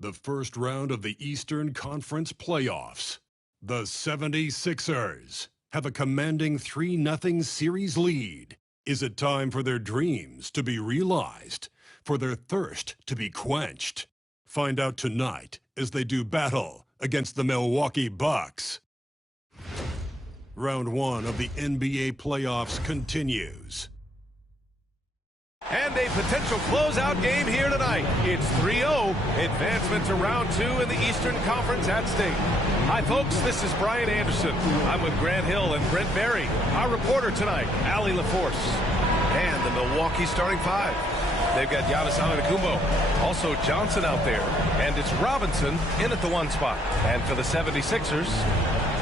The first round of the Eastern Conference playoffs. The 76ers have a commanding 3-0 series lead. Is it time for their dreams to be realized, for their thirst to be quenched? Find out tonight as they do battle against the Milwaukee Bucks. Round 1 of the NBA playoffs continues. And a potential closeout game here tonight. It's 3-0. Advancement to round 2 in the Eastern Conference at stake. Hi, folks. This is Brian Anderson. I'm with Grant Hill and Brent Berry. Our reporter tonight, Allie LaForce. And the Milwaukee starting five. They've got Giannis Antetokounmpo. Also Johnson out there. And it's Robinson in at the 1 spot. And for the 76ers,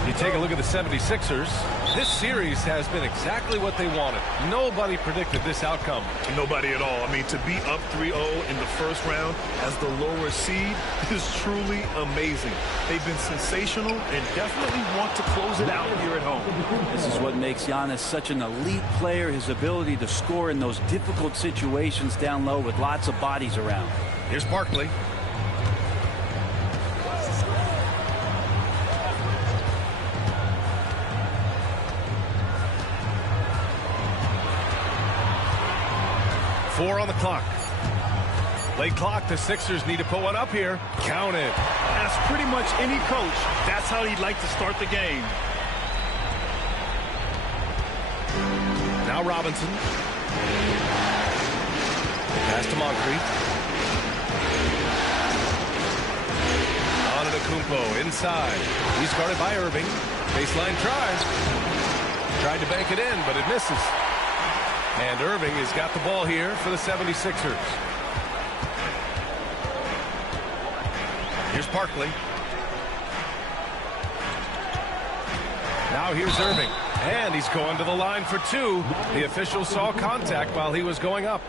you take a look at the 76ers. This series has been exactly what they wanted. Nobody predicted this outcome. Nobody at all. I mean, to be up 3-0 in the first round as the lower seed is truly amazing. They've been sensational and definitely want to close it out here at home. This is what makes Giannis such an elite player, his ability to score in those difficult situations down low with lots of bodies around. Here's Barkley. Four on the clock. Late clock, the Sixers need to put one up here. Count it. As pretty much any coach, that's how he'd like to start the game. Now Robinson. Pass to Moncrief. Antetokounmpo inside. He's guarded by Erving. Baseline tries. Tried to bank it in, but it misses. And Erving has got the ball here for the 76ers. Here's Barkley. Now here's Erving. And he's going to the line for 2. The official saw contact while he was going up.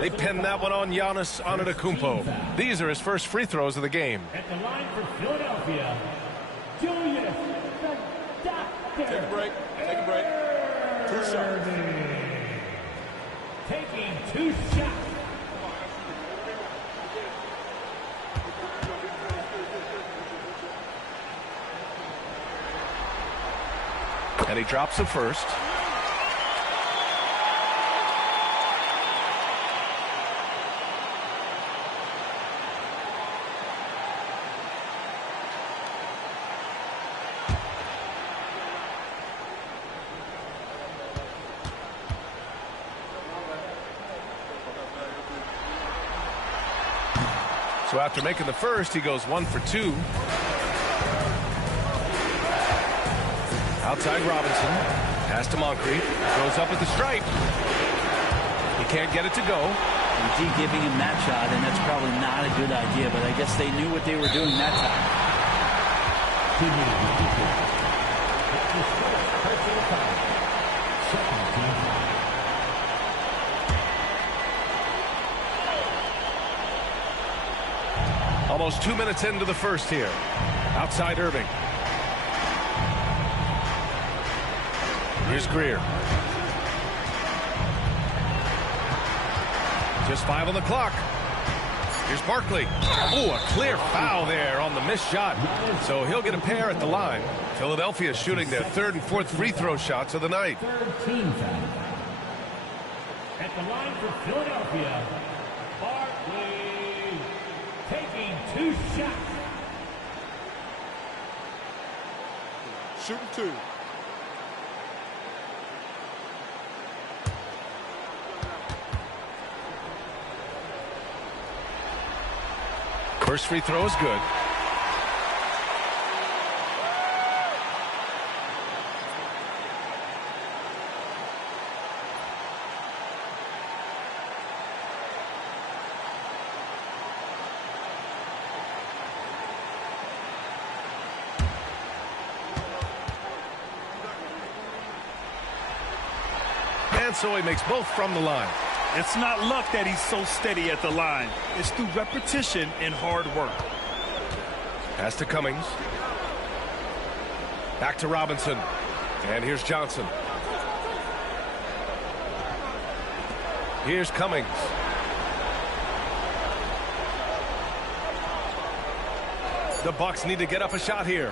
They pinned that one on Giannis Antetokounmpo. These are his first free throws of the game. At the line for Philadelphia, Julius Take a break. Take a break. 2 shots. Taking 2 shots. And he drops it first. So after making the first, he goes 1 for 2. Outside Robinson. Pass to Moncrief. Goes up at the stripe. He can't get it to go. Indeed, giving him that shot, and that's probably not a good idea, but I guess they knew what they were doing that time. Almost 2 minutes into the first here. Outside Erving. Here's Greer. Just 5 on the clock. Here's Barkley. Oh, a clear foul there on the missed shot. So he'll get a pair at the line. Philadelphia is shooting their 3rd and 4th free throw shots of the night. 3rd team foul. At the line for Philadelphia, Barkley taking 2 shots. Shooting 2. First free throw is good. And so he makes both from the line. It's not luck that he's so steady at the line. It's through repetition and hard work. Pass to Cummings. Back to Robinson. And here's Johnson. Here's Cummings. The Bucks need to get up a shot here.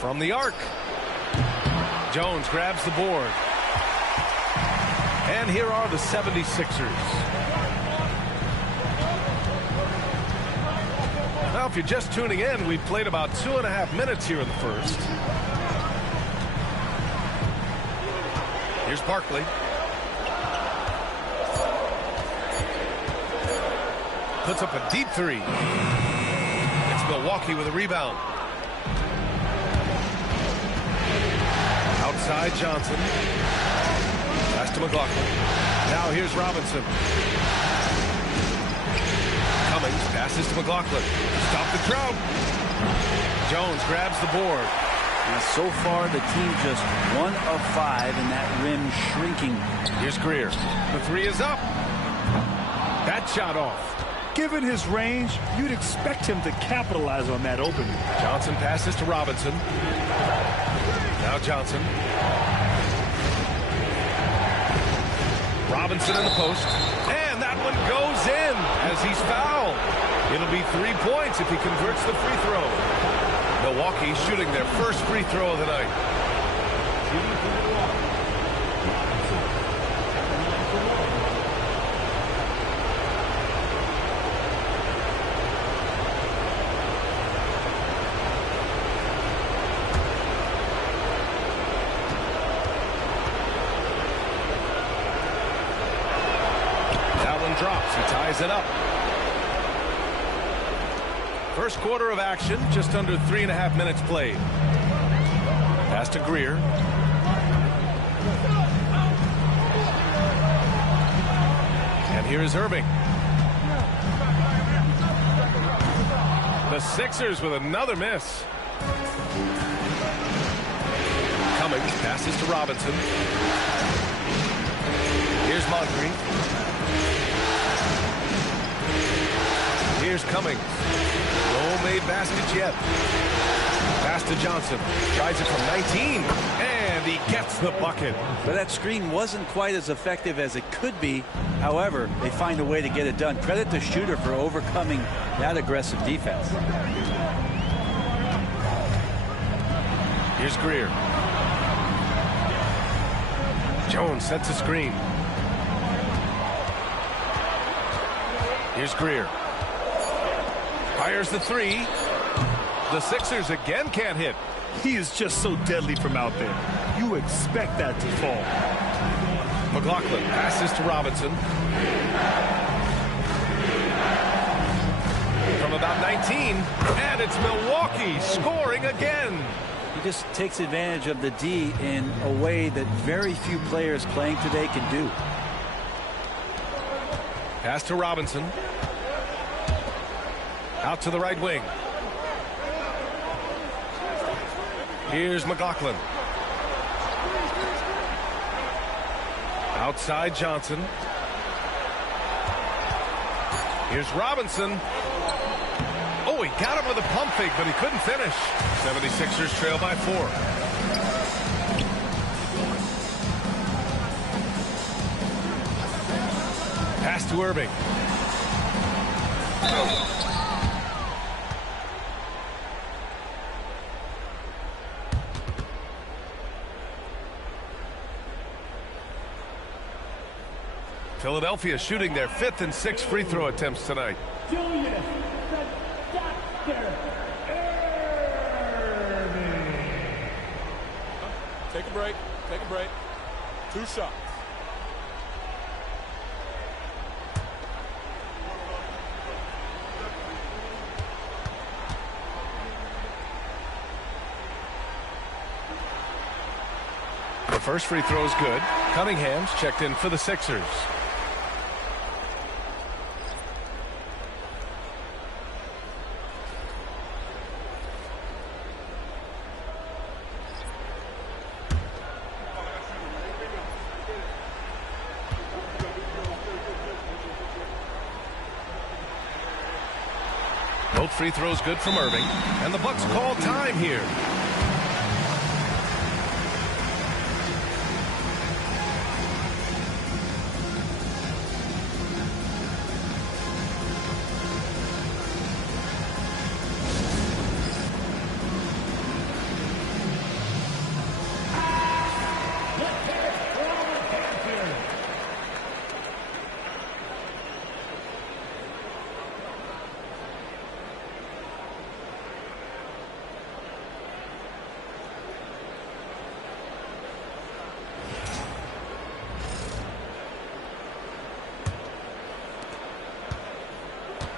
From the arc. Jones grabs the board. And here are the 76ers. Now, if you're just tuning in, we've played about 2.5 minutes here in the first. Here's Barkley. Puts up a deep three. It's Milwaukee with a rebound. Outside Johnson. Pass to McLaughlin. Now here's Robinson. Cummings passes to McLaughlin. Stop the crowd. Jones grabs the board. And so far, the team just 1 of 5 in that rim shrinking. Here's Greer. The three is up. That shot off. Given his range, you'd expect him to capitalize on that opening. Johnson passes to Robinson. Now Johnson. Robinson in the post. And that one goes in as he's fouled. It'll be 3 points if he converts the free throw. Milwaukee shooting their first free throw of the night. Drops. He ties it up. First quarter of action, just under 3.5 minutes played. Pass to Greer. And here is Erving. The Sixers with another miss. Cummings passes to Robinson. Here's Moncrief. Here's Cummings. No made baskets yet. Pass to Johnson. Tries it from 19. And he gets the bucket. But that screen wasn't quite as effective as it could be. However, they find a way to get it done. Credit the shooter for overcoming that aggressive defense. Here's Greer. Jones sets a screen. Here's Greer. Fires the three. The Sixers again can't hit. He is just so deadly from out there. You expect that to fall. McLaughlin passes to Robinson. From about 19. And it's Milwaukee scoring again. He just takes advantage of the D in a way that very few players playing today can do. Pass to Robinson. Out to the right wing. Here's McLaughlin. Outside Johnson. Here's Robinson. Oh, he got him with a pump fake, but he couldn't finish. 76ers trail by 4. Pass to Erving. Philadelphia shooting their 5th and 6th free throw attempts tonight. Julius Erving. Take a break. Take a break. 2 shots. The first free throw is good. Cunningham's checked in for the Sixers. Both free throws good from Erving, and the Bucks call time here.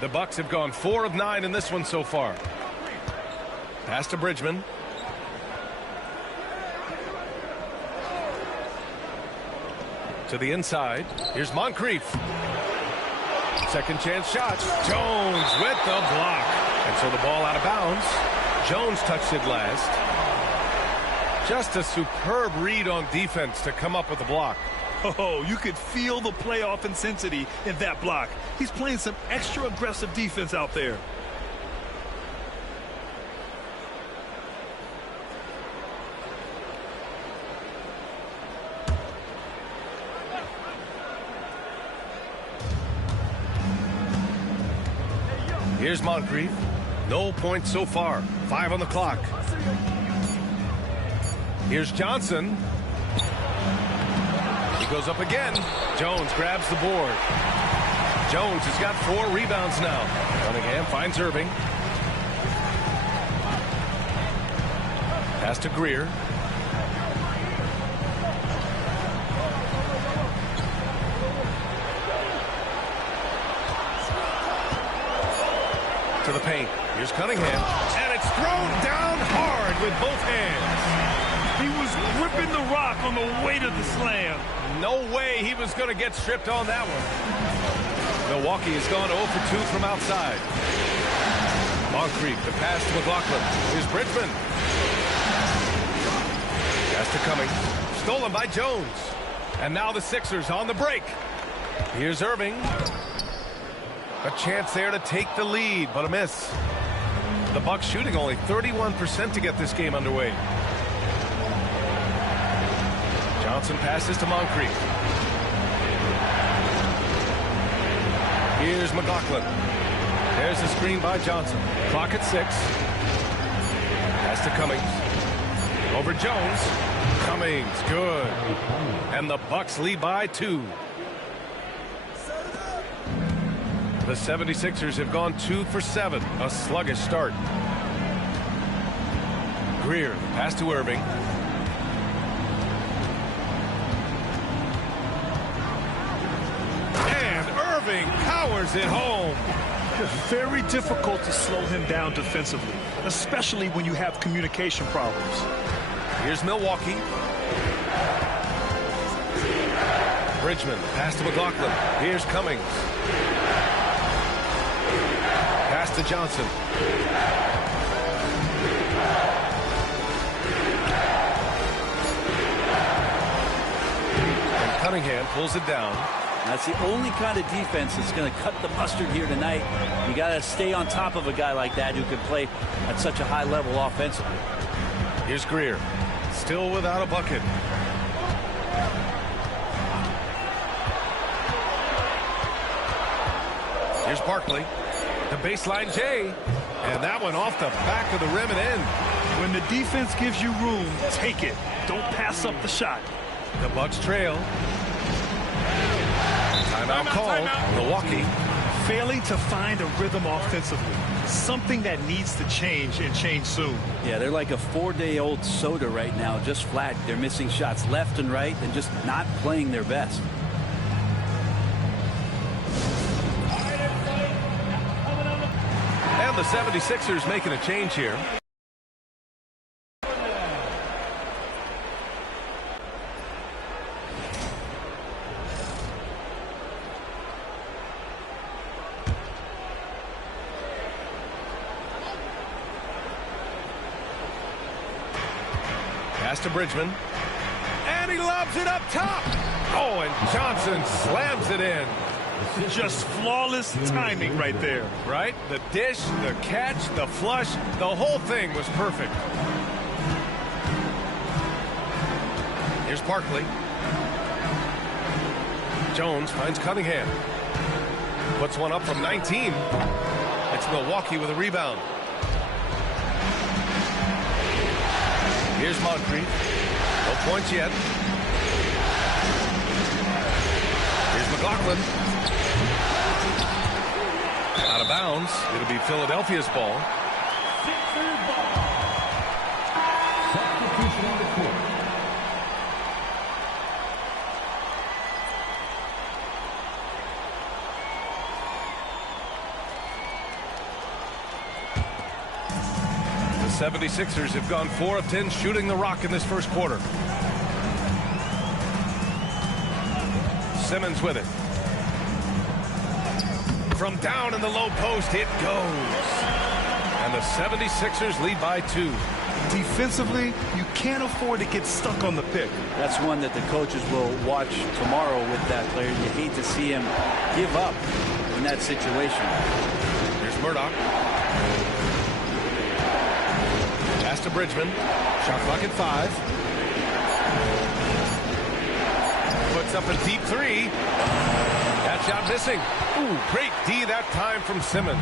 The Bucks have gone 4 of 9 in this one so far. Pass to Bridgman. To the inside. Here's Moncrief. Second chance shot. Jones with the block. And so the ball out of bounds. Jones touched it last. Just a superb read on defense to come up with the block. Oh, you could feel the playoff intensity in that block. He's playing some extra aggressive defense out there. Here's Moncrief. No points so far. 5 on the clock. Here's Johnson. He goes up again. Jones grabs the board. Jones has got 4 rebounds now. Cunningham finds Erving. Pass to Greer. To the paint. Here's Cunningham. And it's thrown down hard with both hands. He was gripping the rock on the weight of the slam. No way he was going to get stripped on that one. Milwaukee has gone 0 for 2 from outside. Moncrief, the pass to McLaughlin. Here's Bridgman. Pass to Cummings. Stolen by Jones. And now the Sixers on the break. Here's Erving. A chance there to take the lead, but a miss. The Bucks shooting only 31% to get this game underway. Johnson passes to Moncrief. Here's McLaughlin. There's the screen by Johnson. Clock at 6. Pass to Cummings. Over Jones. Cummings, good. And the Bucks lead by 2. The 76ers have gone 2 for 7. A sluggish start. Greer, pass to Erving. And Erving powers it home. Very difficult to slow him down defensively, especially when you have communication problems. Here's Milwaukee. Bridgman, pass to McLaughlin. Here's Cummings. Pass to Johnson. And Cunningham pulls it down. That's the only kind of defense that's going to cut the mustard here tonight. You got to stay on top of a guy like that who can play at such a high level offensively. Here's Greer. Still without a bucket. Here's Barkley. The baseline J. And that one off the back of the rim and in. When the defense gives you room, take it. Don't pass up the shot. The Bucks trail. Timeout called. Milwaukee. Failing to find a rhythm offensively. Something that needs to change and change soon. Yeah, they're like a 4-day-old soda right now, just flat. They're missing shots left and right and just not playing their best. And the 76ers making a change here. Pass to Bridgman. And he lobs it up top. Oh, and Johnson slams it in. Just flawless timing right there. Right? The dish, the catch, the flush, the whole thing was perfect. Here's Barkley. Jones finds Cunningham. Puts one up from 19. It's Milwaukee with a rebound. Here's Moncrief. No points yet. Here's McLaughlin. Out of bounds. It'll be Philadelphia's ball. Sixers ball. Substitution on the court. 76ers have gone 4 of 10 shooting the rock in this first quarter. Simmons with it. From down in the low post, it goes. And the 76ers lead by 2. Defensively, you can't afford to get stuck on the pick. That's one that the coaches will watch tomorrow with that player. You hate to see him give up in that situation. Here's Murdoch. Pass to Bridgman. Shot clock at 5. Puts up a deep 3. That shot missing. Ooh, great D that time from Simmons.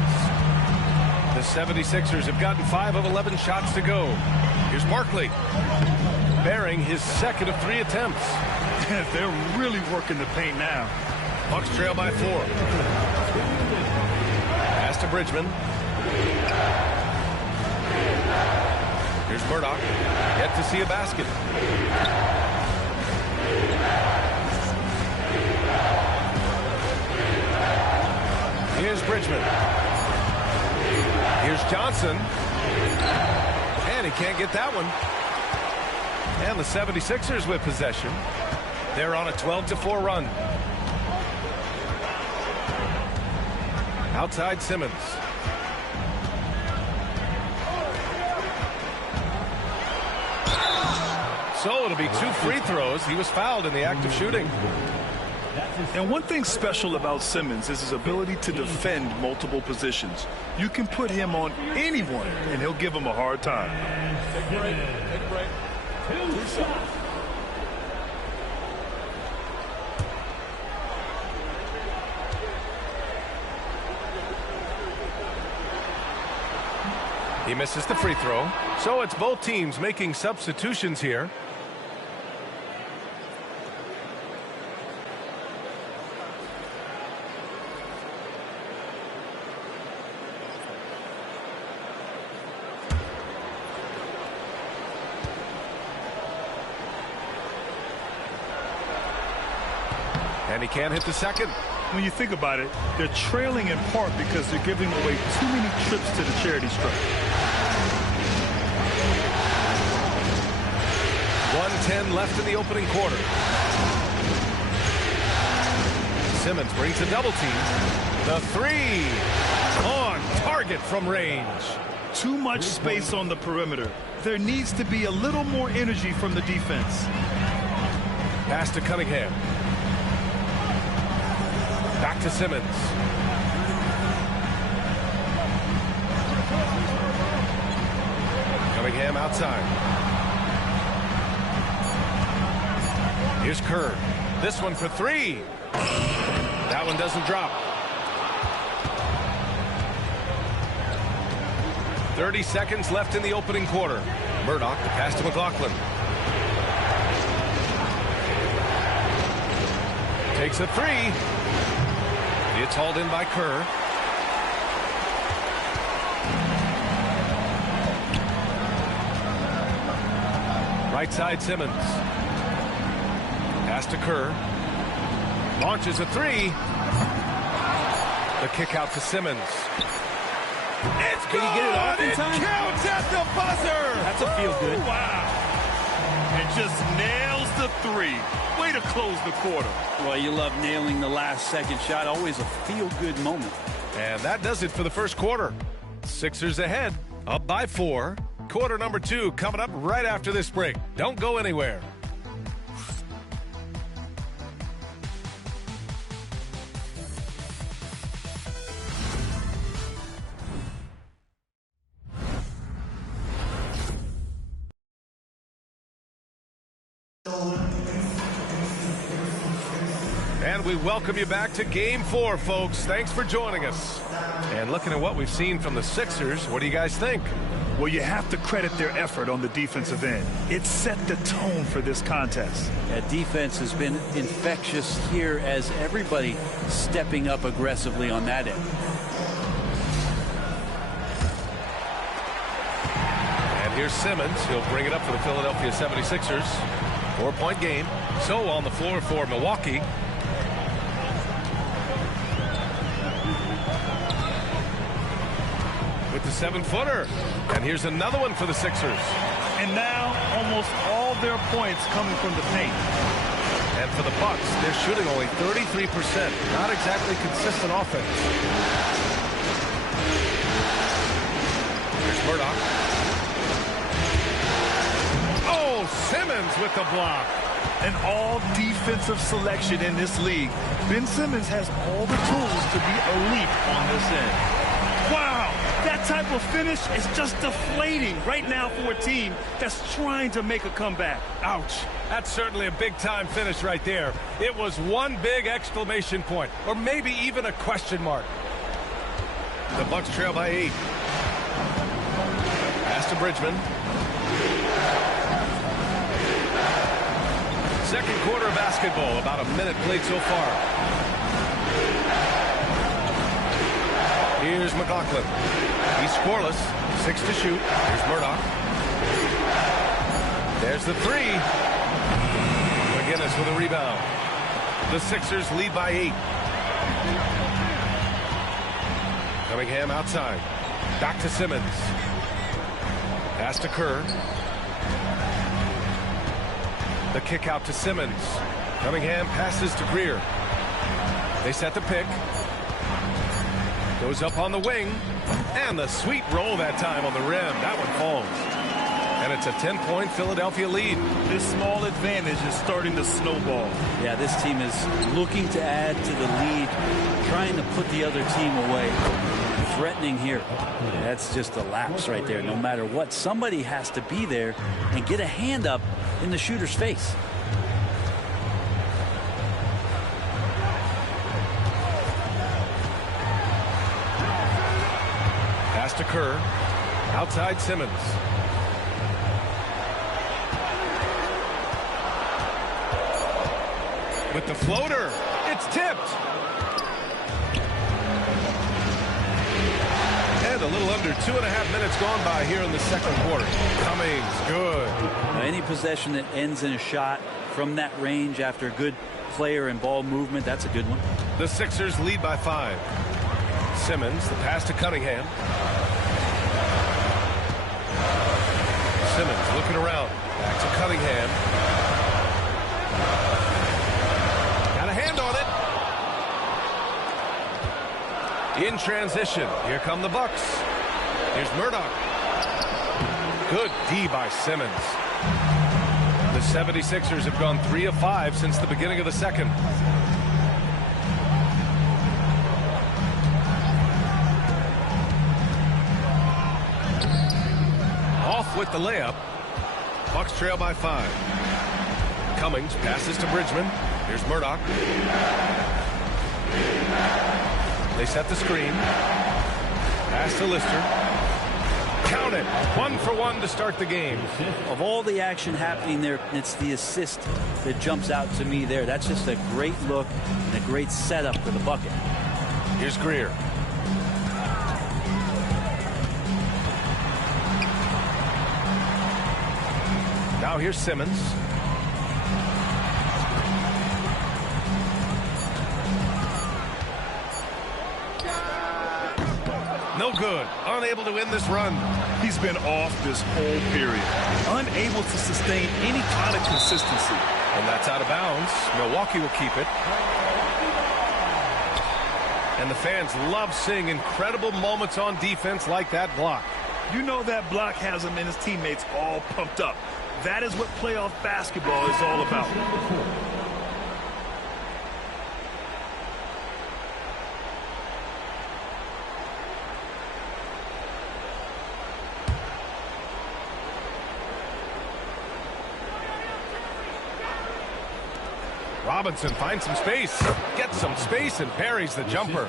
The 76ers have gotten 5 of 11 shots to go. Here's Barkley. Bearing his second of 3 attempts. They're really working the paint now. Bucks trail by 4. Pass to Bridgman. Here's Murdoch. Yet to see a basket. Here's Bridgman. Here's Johnson. And he can't get that one. And the 76ers with possession. They're on a 12-4 run. Outside Simmons. So it'll be 2 free throws. He was fouled in the act of shooting. And one thing special about Simmons is his ability to defend multiple positions. You can put him on anyone, and he'll give him a hard time. Take a break. Take a break. 2 shots. He misses the free throw. So it's both teams making substitutions here. And he can't hit the second. When you think about it, they're trailing in part because they're giving away too many trips to the charity stripe. 1:10 left in the opening quarter. Simmons brings a double team. The 3 on target from range. Too much space on the perimeter. There needs to be a little more energy from the defense. Pass to Cunningham. Back to Simmons. Cunningham outside. Here's Kerr. This one for 3. That one doesn't drop. 30 seconds left in the opening quarter. Murdoch, the pass to McLaughlin. Takes a 3. It's hauled in by Kerr. Right side Simmons. Pass to Kerr. Launches a 3. The kick out to Simmons. It's good. Did he get it off in time? It counts at the buzzer. That's a feel good. Wow. And just nails the 3. Way to close the quarter. Well, you love nailing the last second shot. Always a feel-good moment. And that does it for the first quarter. Sixers ahead, up by 4. Quarter number 2 coming up right after this break. Don't go anywhere. And we welcome you back to Game 4, folks. Thanks for joining us. And looking at what we've seen from the Sixers, what do you guys think? Well, you have to credit their effort on the defensive end. It set the tone for this contest. That defense has been infectious here as everybody stepping up aggressively on that end. And here's Simmons. He'll bring it up for the Philadelphia 76ers. 4-point game. So on the floor for Milwaukee. With the a 7-footer. And here's another one for the Sixers. And now almost all their points coming from the paint. And for the Bucks, they're shooting only 33%. Not exactly consistent offense. Here's Murdoch. Oh, Simmons with the block. An all-defensive selection in this league. Ben Simmons has all the tools to be elite on this end. Wow, that type of finish is just deflating right now for a team that's trying to make a comeback. Ouch. That's certainly a big-time finish right there. It was one big exclamation point, or maybe even a question mark. The Bucks trail by 8. Pass to Bridgman. Second quarter of basketball, about a minute played so far. Here's McLaughlin. He's scoreless. 6 to shoot. Here's Murdoch. There's the 3. McGinnis with a rebound. The Sixers lead by 8. Cunningham outside. Back to Simmons. Pass to Kerr. The kick out to Simmons. Cunningham passes to Greer. They set the pick. Goes up on the wing. And the sweet roll that time on the rim. That one falls. And it's a 10-point Philadelphia lead. This small advantage is starting to snowball. Yeah, this team is looking to add to the lead, trying to put the other team away. Threatening here. That's just a lapse right there. No matter what, somebody has to be there and get a hand up in the shooter's face. Pass to Kerr. Outside Simmons. With the floater. It's tipped. And a little under 2.5 minutes gone by here in the second quarter. Cummings, good. Now, any possession that ends in a shot from that range after a good player and ball movement, that's a good one. The Sixers lead by 5. Simmons, the pass to Cunningham. Simmons looking around. Back to Cunningham. Got a hand on it. In transition. Here come the Bucks. Here's Murdoch. Good D by Simmons. The 76ers have gone 3 of 5 since the beginning of the second. Off with the layup. Bucks trail by 5. Cummings passes to Bridgman. Here's Murdoch. They set the screen. Pass to Lister. Count it. 1 for 1 to start the game. Of all the action happening there, it's the assist that jumps out to me there. That's just a great look and a great setup for the bucket. Here's Greer. Now here's Simmons. No good. Unable to win this run. He's been off this whole period. Unable to sustain any kind of consistency. And that's out of bounds. Milwaukee will keep it. And the fans love seeing incredible moments on defense like that block. You know that block has him and his teammates all pumped up. That is what playoff basketball is all about. Robinson finds some space, gets some space, and parries the jumper.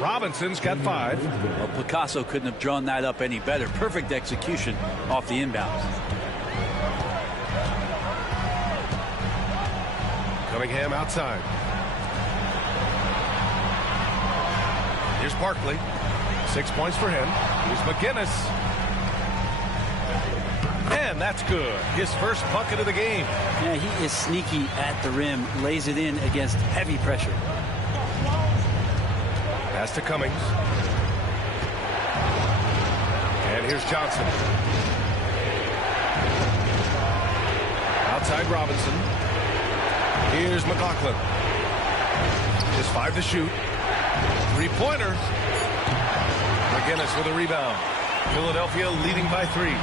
Robinson's got 5. Well, Picasso couldn't have drawn that up any better. Perfect execution off the inbounds. Cunningham outside. Here's Barkley. 6 points for him. Here's McGinnis. And that's good. His first bucket of the game. Yeah, he is sneaky at the rim. Lays it in against heavy pressure. Pass to Cummings. And here's Johnson. Outside Robinson. Here's McLaughlin. Just 5 to shoot. Three-pointer. McGinnis with a rebound. Philadelphia leading by 3.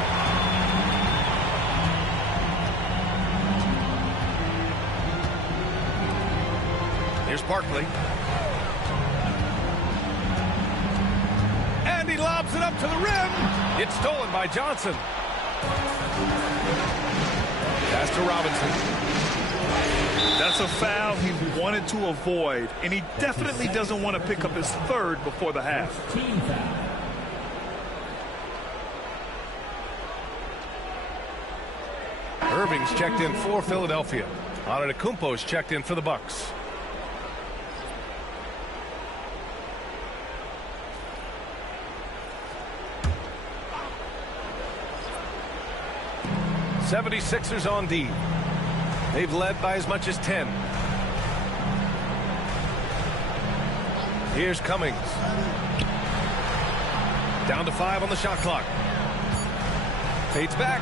Here's Barkley. And he lobs it up to the rim. It's stolen by Johnson. Pass to Robinson. That's a foul he wanted to avoid, and he definitely doesn't want to pick up his 3rd before the half. Team foul. Erving's checked in for Philadelphia. Antetokounmpo's checked in for the Bucks. '76ers on D. They've led by as much as 10. Here's Cummings. Down to 5 on the shot clock. Fades back.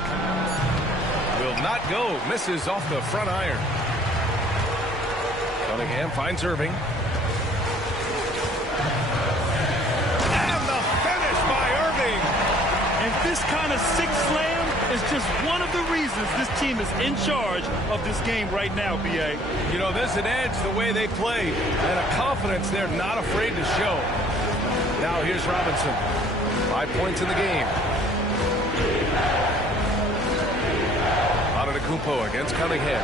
Will not go. Misses off the front iron. Cunningham finds Erving. And the finish by Erving. And this kind of sixth slam is just one of the reasons this team is in charge of this game right now, B.A. You know, there's an edge the way they play and a confidence they're not afraid to show. Now here's Robinson. 5 points in the game. Antetokounmpo against Cunningham.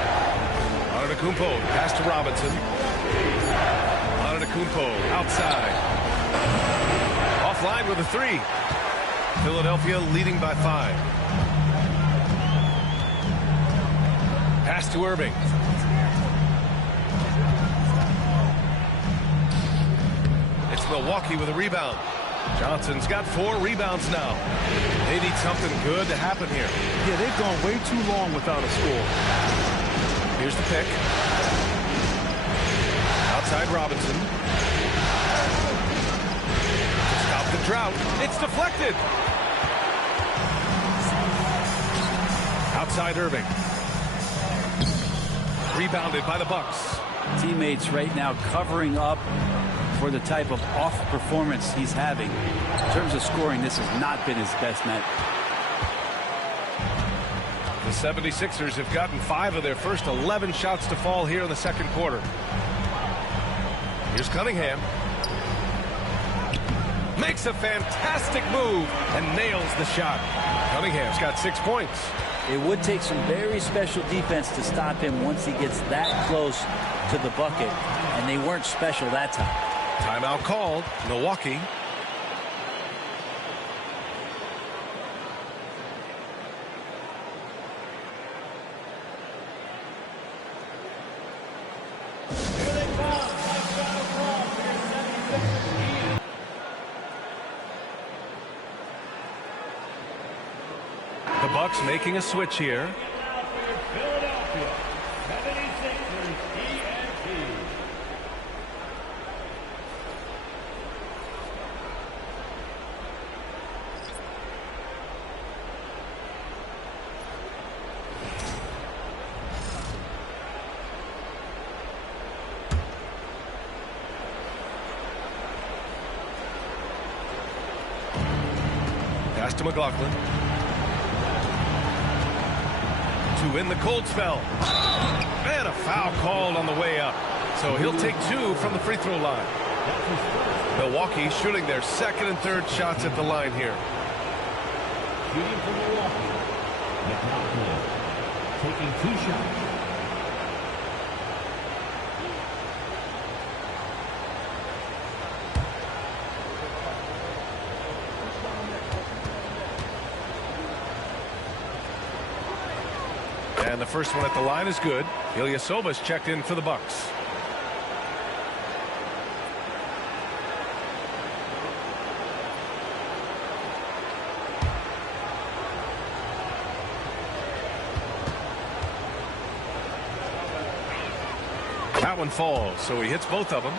Antetokounmpo pass to Robinson. Antetokounmpo outside. Offline with a 3. Philadelphia leading by 5. Pass to Erving. It's Milwaukee with a rebound. Johnson's got 4 rebounds now. They need something good to happen here. Yeah, they've gone way too long without a score. Here's the pick. Outside Robinson. To stop the drought. It's deflected. Outside Erving. Rebounded by the Bucks. Teammates right now covering up for the type of off performance he's having. In terms of scoring, this has not been his best night. The 76ers have gotten 5 of their first 11 shots to fall here in the second quarter. Here's Cunningham. Makes a fantastic move and nails the shot. Cunningham's got 6 points. It would take some very special defense to stop him once he gets that close to the bucket, and they weren't special that time. Timeout called. Milwaukee. The Bucks making a switch here. Philadelphia 76ers ENT. Pass to McLaughlin. To win the cold spell. And a foul called on the way up. So he'll take 2 from the free throw line. Milwaukee shooting their second and third shots at the line here. Shooting for Milwaukee. McLaughlin taking 2 shots. And the first one at the line is good. Ilyasova's checked in for the Bucks. That one falls, so he hits both of them.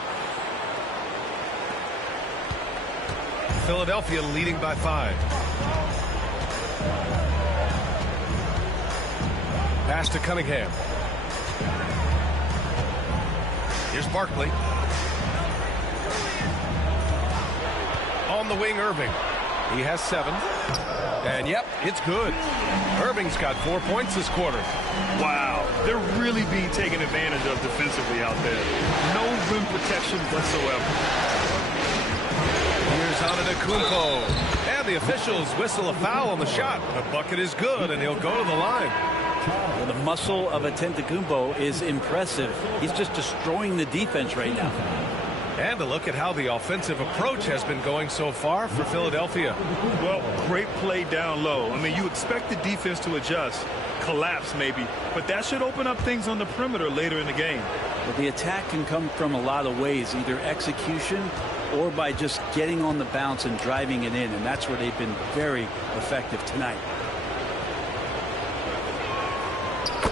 Philadelphia leading by 5. Pass to Cunningham. Here's Barkley. On the wing, Erving. He has 7. And yep, it's good. Erving's got 4 points this quarter. Wow, they're really being taken advantage of defensively out there. No rim protection whatsoever. Here's Antetokounmpo. And the officials whistle a foul on the shot. The bucket is good, and he'll go to the line. Well, the muscle of Antetokounmpo is impressive. He's just destroying the defense right now. And a look at how the offensive approach has been going so far for Philadelphia. Well, great play down low. I mean, you expect the defense to adjust, collapse maybe, but that should open up things on the perimeter later in the game. But the attack can come from a lot of ways, either execution or by just getting on the bounce and driving it in, and that's where they've been very effective tonight.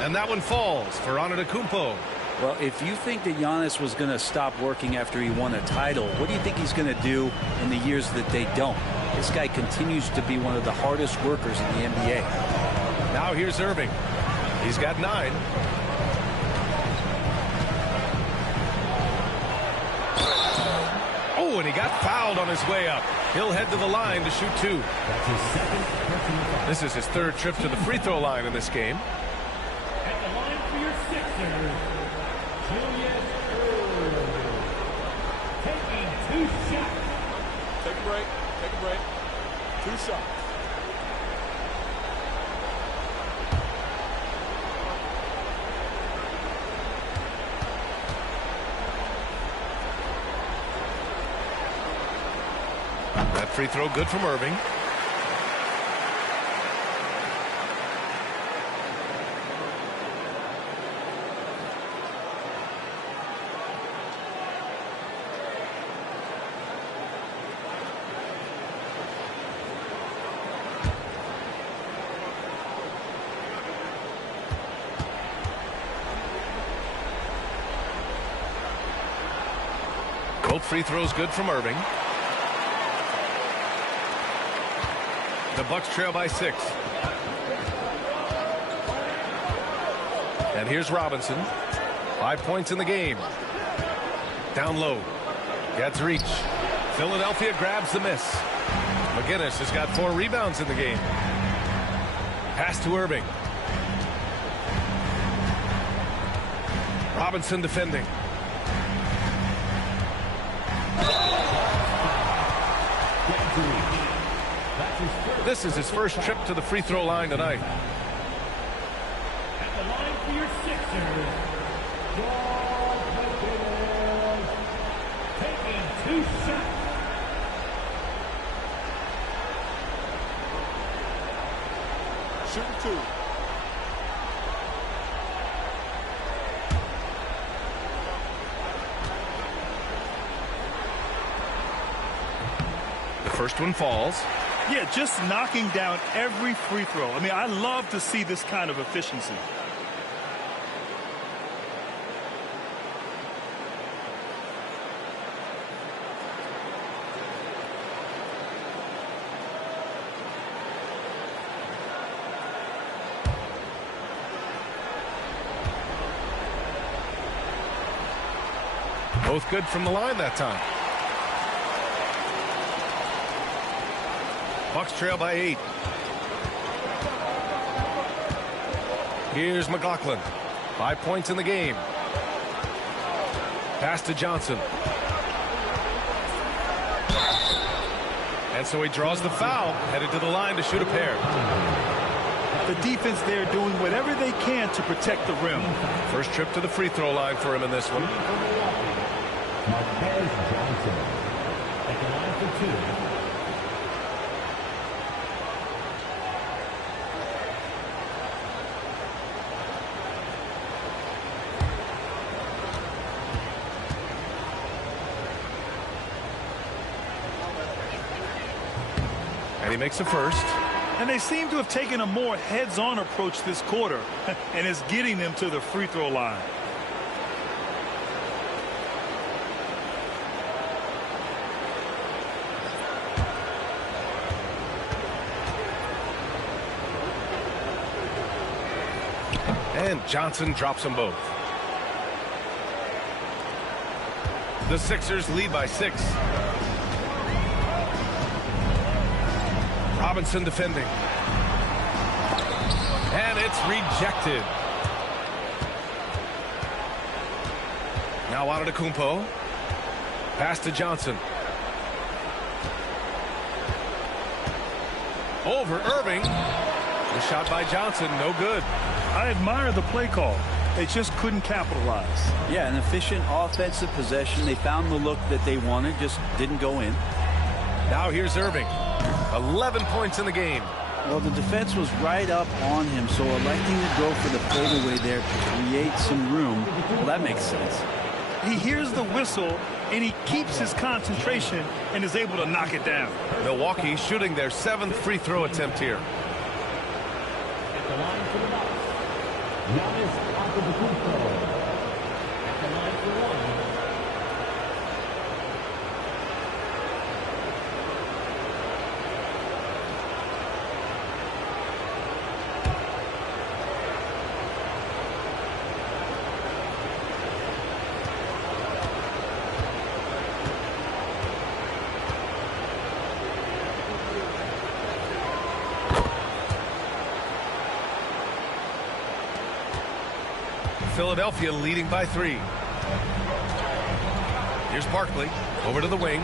And that one falls for Antetokounmpo. Well, if you think that Giannis was going to stop working after he won a title, what do you think he's going to do in the years that they don't? This guy continues to be one of the hardest workers in the NBA. Now here's Erving. He's got 9. Oh, and he got fouled on his way up. He'll head to the line to shoot 2. This is his 3rd trip to the free throw line in this game. At the line for your Sixers, Julius Erving. Taking 2 shots. Take a break. Take a break. 2 shots. That free throw good from Erving. Both free throws good from Erving. The Bucks trail by 6. And here's Robinson. 5 points in the game. Down low. Gets reach. Philadelphia grabs the miss. McGinnis has got 4 rebounds in the game. Pass to Erving. Robinson defending. This is his first trip to the free throw line tonight. At the line for your Sixers, taking 2 shots. Shooting 2. The first one falls. Yeah, just knocking down every free throw. I mean, I love to see this kind of efficiency. Both good from the line that time. Bucks trail by 8. Here's McLaughlin. 5 points in the game. Pass to Johnson. And so he draws the foul, headed to the line to shoot a pair. The defense there doing whatever they can to protect the rim. First trip to the free throw line for him in this one. Johnson. At the line for 2. And he makes a first. And they seem to have taken a more heads-on approach this quarter, and it's getting them to the free throw line. And Johnson drops them both. The Sixers lead by 6. Robinson defending. And it's rejected. Now Antetokounmpo. Pass to Johnson. Over Erving. The shot by Johnson, no good. I admire the play call. They just couldn't capitalize. Yeah, an efficient offensive possession. They found the look that they wanted, just didn't go in. Now here's Erving. 11 points in the game. Well, the defense was right up on him, so electing to go for the fadeaway there to create some room, well, that makes sense. He hears the whistle, and he keeps his concentration and is able to knock it down. Milwaukee shooting their 7th free throw attempt here. At the line for the Bucks, Giannis Antetokounmpo. At the line for one. Philadelphia leading by 3. Here's Barkley over to the wing.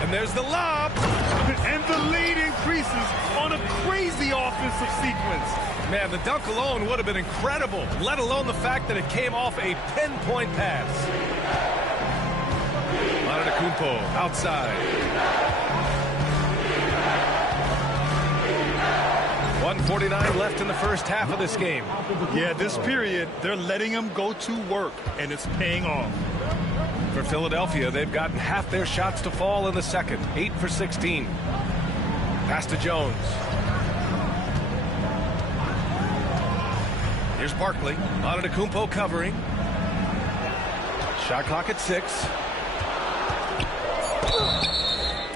And there's the lob. And the lead increases on a crazy offensive sequence. Man, the dunk alone would have been incredible, let alone the fact that it came off a pinpoint pass. Antetokounmpo outside. 1:49 left in the first half of this game. Yeah, this period, they're letting him go to work, and it's paying off. For Philadelphia, they've gotten half their shots to fall in the second. 8 for 16. Pass to Jones. Here's Barkley. Antetokounmpo covering. Shot clock at 6.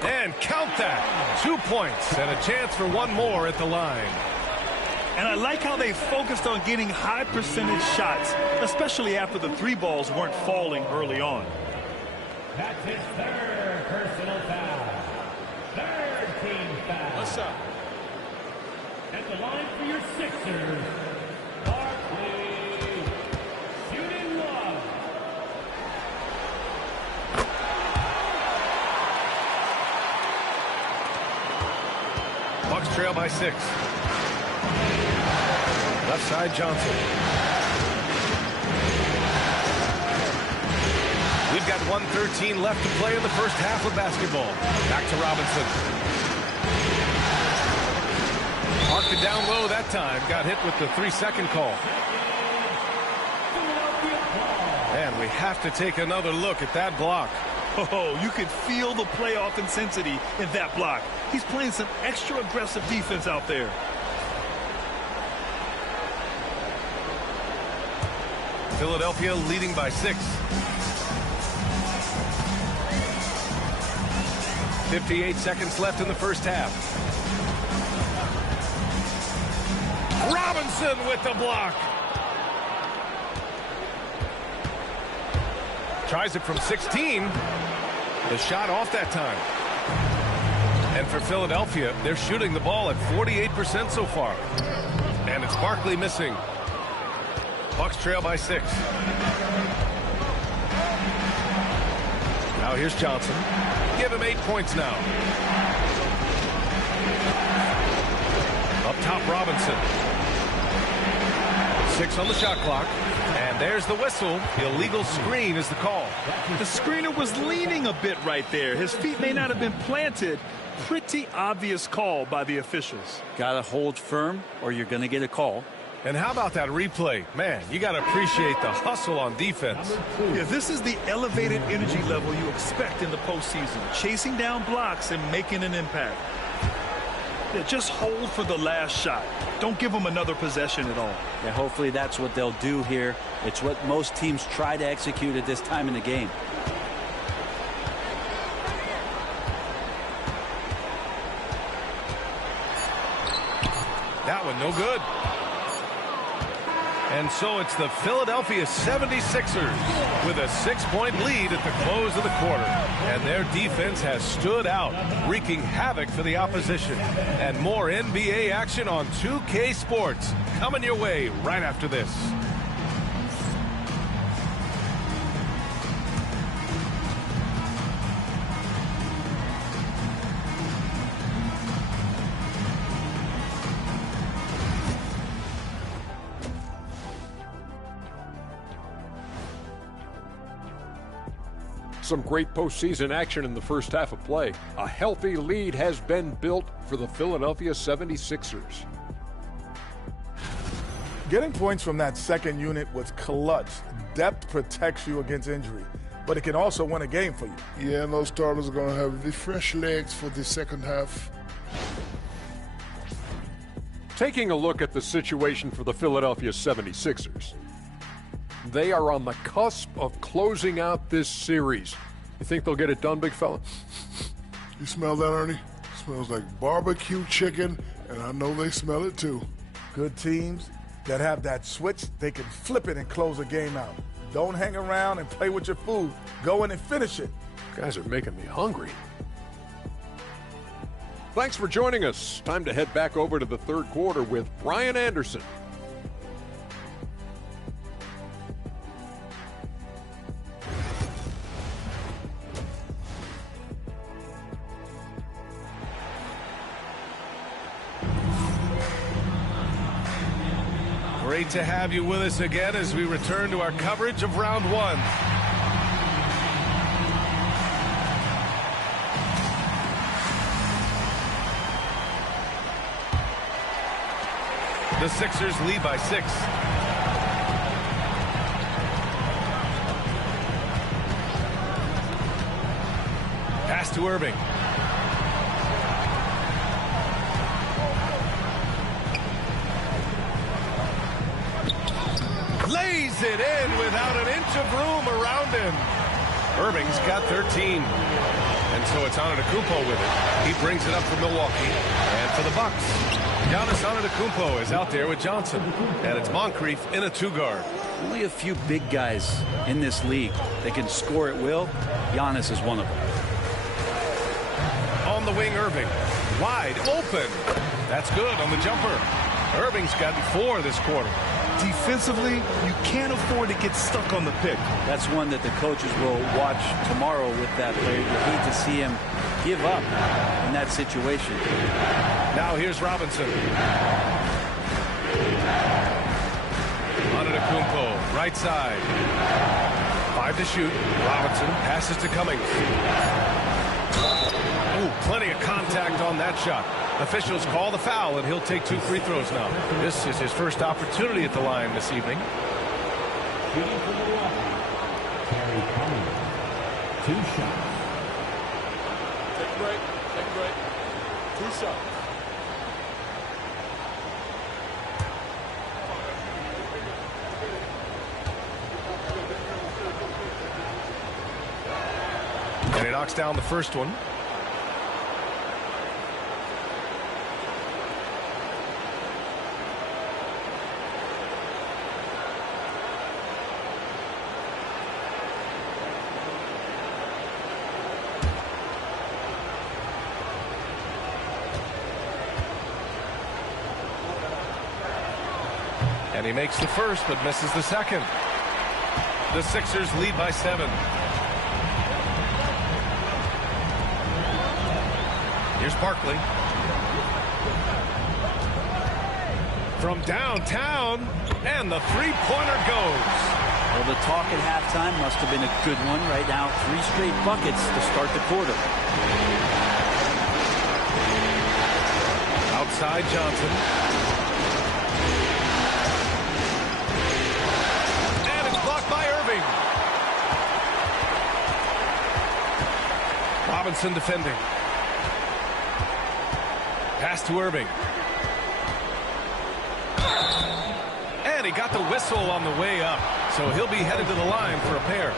And count that. 2 points and a chance for one more at the line. And I like how they focused on getting high percentage shots, especially after the 3 balls weren't falling early on. That's his 3rd personal foul. 3rd team foul. What's up? At the line for your Sixers, Barkley, shooting one. Bucks trail by 6. Left side, Johnson. We've got 1:13 left to play in the first half of basketball. Back to Robinson. Marked it down low that time. Got hit with the 3-second call. And we have to take another look at that block. Oh, you could feel the playoff intensity in that block. He's playing some extra aggressive defense out there. Philadelphia leading by 6. 58 seconds left in the first half. Robinson with the block. Tries it from 16. The shot off that time. And for Philadelphia, they're shooting the ball at 48% so far. And it's Barkley missing. Bucks trail by 6. Now here's Johnson. Give him 8 points now. Up top, Robinson. 6 on the shot clock. And there's the whistle. Illegal screen is the call. The screener was leaning a bit right there. His feet may not have been planted. Pretty obvious call by the officials. Got to hold firm or you're going to get a call. And how about that replay? Man, you got to appreciate the hustle on defense. Yeah, this is the elevated energy level you expect in the postseason. Chasing down blocks and making an impact. Yeah, just hold for the last shot. Don't give them another possession at all. Yeah, hopefully that's what they'll do here. It's what most teams try to execute at this time in the game. That one no good. And so it's the Philadelphia 76ers with a 6-point lead at the close of the quarter. And their defense has stood out, wreaking havoc for the opposition. And more NBA action on 2K Sports coming your way right after this. Some great postseason action in the first half of play. A healthy lead has been built for the Philadelphia 76ers. Getting points from that second unit was clutch. Depth protects you against injury, but it can also win a game for you. Yeah, and those starters are going to have the fresh legs for the second half. Taking a look at the situation for the Philadelphia 76ers. They are on the cusp of closing out this series. You think they'll get it done, big fella? You smell that, Ernie? It smells like barbecue chicken, and I know they smell it too. Good teams that have that switch, they can flip it and close a game out. Don't hang around and play with your food. Go in and finish it. Guys are making me hungry. Thanks for joining us. Time to head back over to the third quarter with Brian Anderson. Great to have you with us again as we return to our coverage of round one. The Sixers lead by 6. Pass to Erving. Lays it in without an inch of room around him. Erving's got 13. And so it's Antetokounmpo with it. He brings it up for Milwaukee. And for the Bucks, Giannis Antetokounmpo is out there with Johnson. And it's Moncrief in a 2-guard. Only a few big guys in this league that can score at will. Giannis is one of them. On the wing, Erving. Wide open. That's good on the jumper. Erving's gotten 4 this quarter. Defensively, you can't afford to get stuck on the pick. That's one that the coaches will watch tomorrow with that player. You hate to see him give up in that situation. Now here's Robinson. Antetokounmpo, right side. 5 to shoot. Robinson passes to Cummings. Ooh, plenty of contact on that shot. Officials call the foul, and he'll take 2 free throws now. This is his first opportunity at the line this evening. Shooting for Milwaukee, Terry Cummings. 2 shots. Take a break. Take a break. 2 shots. And he knocks down the first one. And he makes the first, but misses the second. The Sixers lead by 7. Here's Barkley. From downtown, and the three-pointer goes. Well, the talk at halftime must have been a good one. Right now, 3 straight buckets to start the quarter. Outside Johnson. And it's blocked by Erving. Robinson defending. Pass to Erving. And he got the whistle on the way up. So he'll be headed to the line for a pair.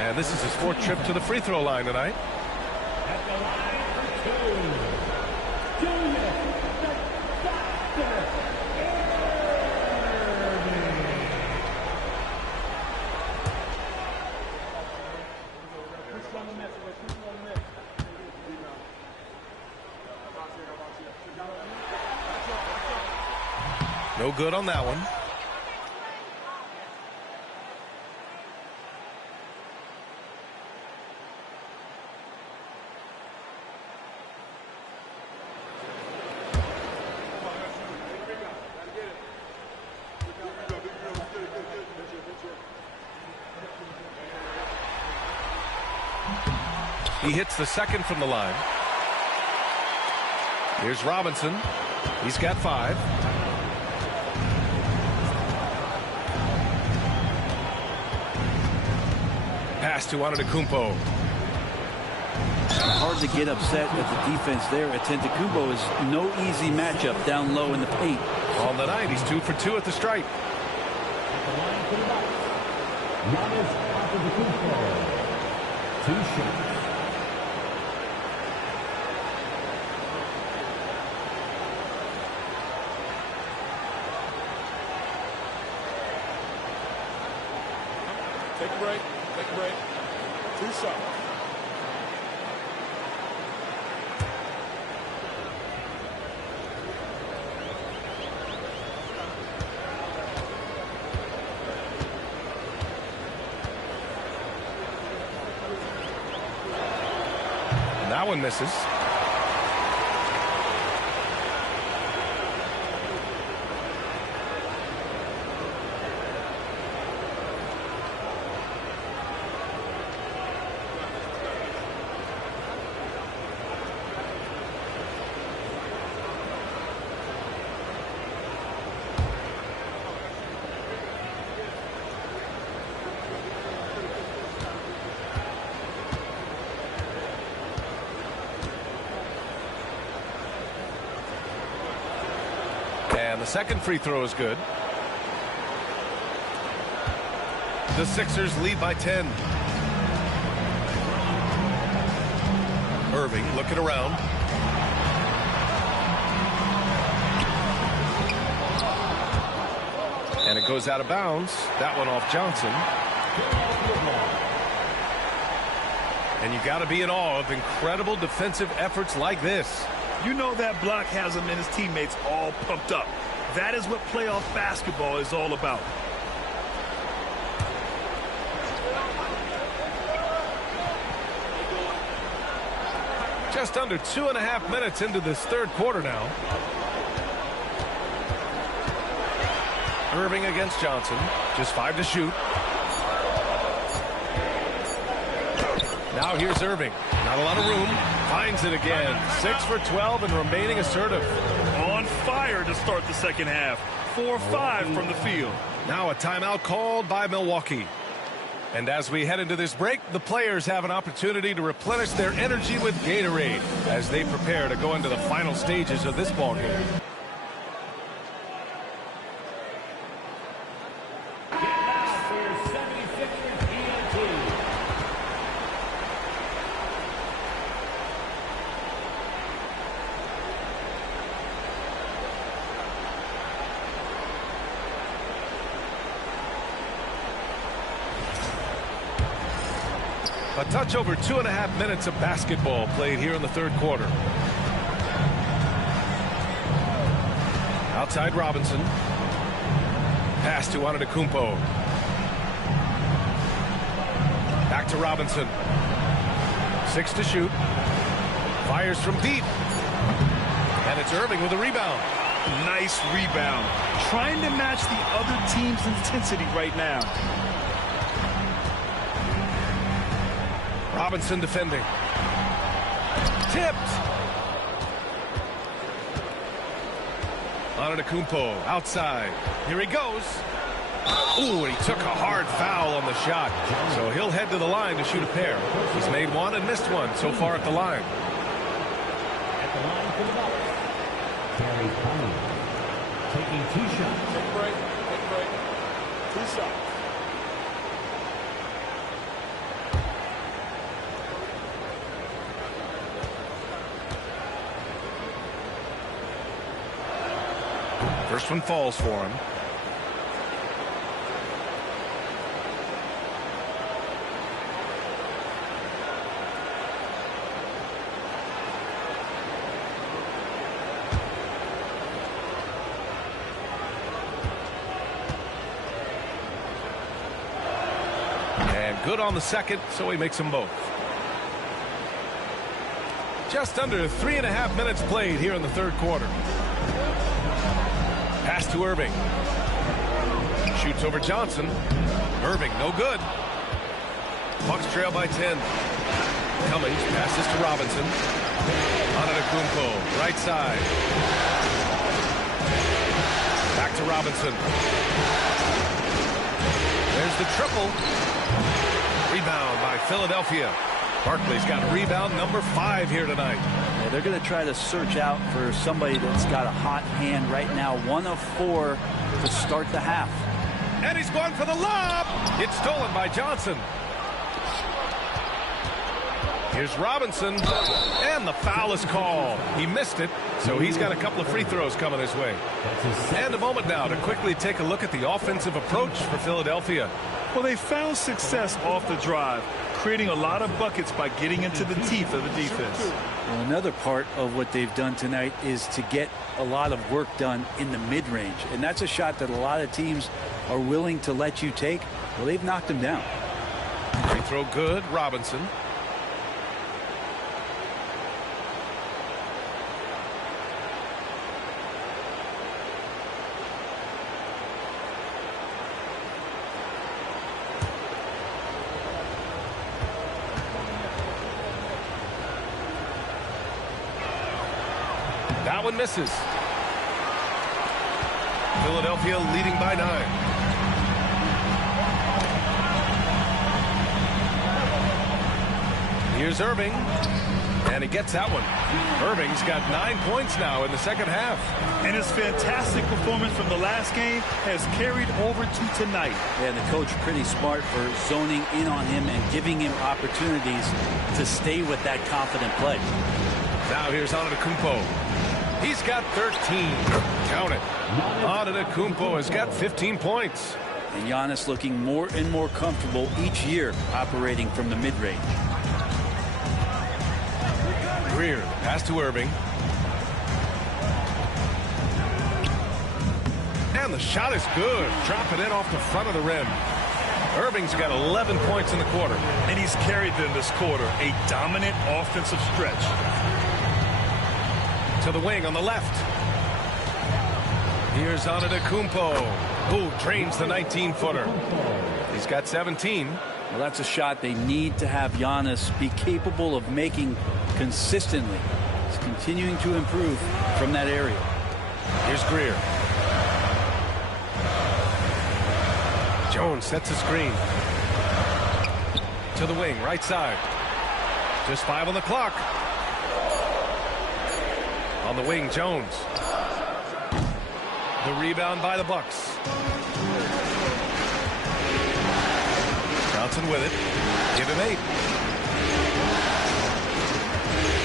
And this is his 4th trip to the free throw line tonight. At the line for 2, Julius Erving. No good on that one. He hits the second from the line. Here's Robinson. He's got 5. Pass to Antetokounmpo. Hard to get upset at the defense there. Antetokounmpo is no easy matchup down low in the paint. On the night, he's 2 for 2 at the stripe. Giannis Antetokounmpo. 2 shots. Take a break. Take a break. 2 shots. That one misses. And the second free throw is good. The Sixers lead by 10. Erving looking around. And it goes out of bounds. That one off Johnson. And you got to be in awe of incredible defensive efforts like this. You know that block has him and his teammates all pumped up. That is what playoff basketball is all about. Just under 2.5 minutes into this third quarter now. Erving against Johnson. Just 5 to shoot. Now here's Erving. Not a lot of room. Finds it again. 6 for 12 and remaining assertive. On fire to start the second half. 4-5 from the field. Now a timeout called by Milwaukee. And as we head into this break, the players have an opportunity to replenish their energy with Gatorade as they prepare to go into the final stages of this ballgame. A touch over 2.5 minutes of basketball played here in the third quarter. Outside Robinson. Pass to Antetokounmpo. Back to Robinson. 6 to shoot. Fires from deep. And it's Erving with a rebound. Nice rebound. Trying to match the other team's intensity right now. Robinson defending. Tipped. Antetokounmpo outside. Here he goes. Ooh, and he took a hard foul on the shot. So he'll head to the line to shoot a pair. He's made one and missed one so far at the line. At the line for the Bucks, Terry Conley taking 2 shots. Take a break. Take a break. 2 shots. First one falls for him. good on the second, so he makes them both. Just under 3.5 minutes played here in the third quarter. Pass to Erving. Shoots over Johnson. Erving, no good. Bucks trail by 10. Cummings passes to Robinson. Antetokounmpo, right side. Back to Robinson. There's the triple. Rebound by Philadelphia. Barkley's got rebound number 5 here tonight. Yeah, they're going to try to search out for somebody that's got a hot hand right now. 1 of 4 to start the half. And he's going for the lob. It's stolen by Johnson. Here's Robinson, and the foul is called. He missed it, so he's got a couple of free throws coming his way. And a moment now to quickly take a look at the offensive approach for Philadelphia. Well, they found success off the drive, creating a lot of buckets by getting into the teeth of the defense. Well, another part of what they've done tonight is to get a lot of work done in the mid-range, and that's a shot that a lot of teams are willing to let you take. Well, they've knocked them down. Free throw good, Robinson. That one misses. Philadelphia leading by 9. Here's Erving, and he gets that one. Erving's got 9 points now in the second half. And his fantastic performance from the last game has carried over to tonight. Yeah, the coach pretty smart for zoning in on him and giving him opportunities to stay with that confident play. Now here's Antetokounmpo. He's got 13. Count it. Antetokounmpo has got 15 points. And Giannis looking more and more comfortable each year operating from the mid-range. Greer, pass to Erving. And the shot is good. Drop it in off the front of the rim. Erving's got 11 points in the quarter. And he's carried them this quarter. A dominant offensive stretch. To the wing on the left. Here's Antetokounmpo, who drains the 19-footer. He's got 17. Well, that's a shot they need to have Giannis be capable of making consistently. He's continuing to improve from that area. Here's Greer. Jones sets a screen. To the wing, right side. Just 5 on the clock. On the wing, Jones. The rebound by the Bucks. Johnson with it. Give him 8.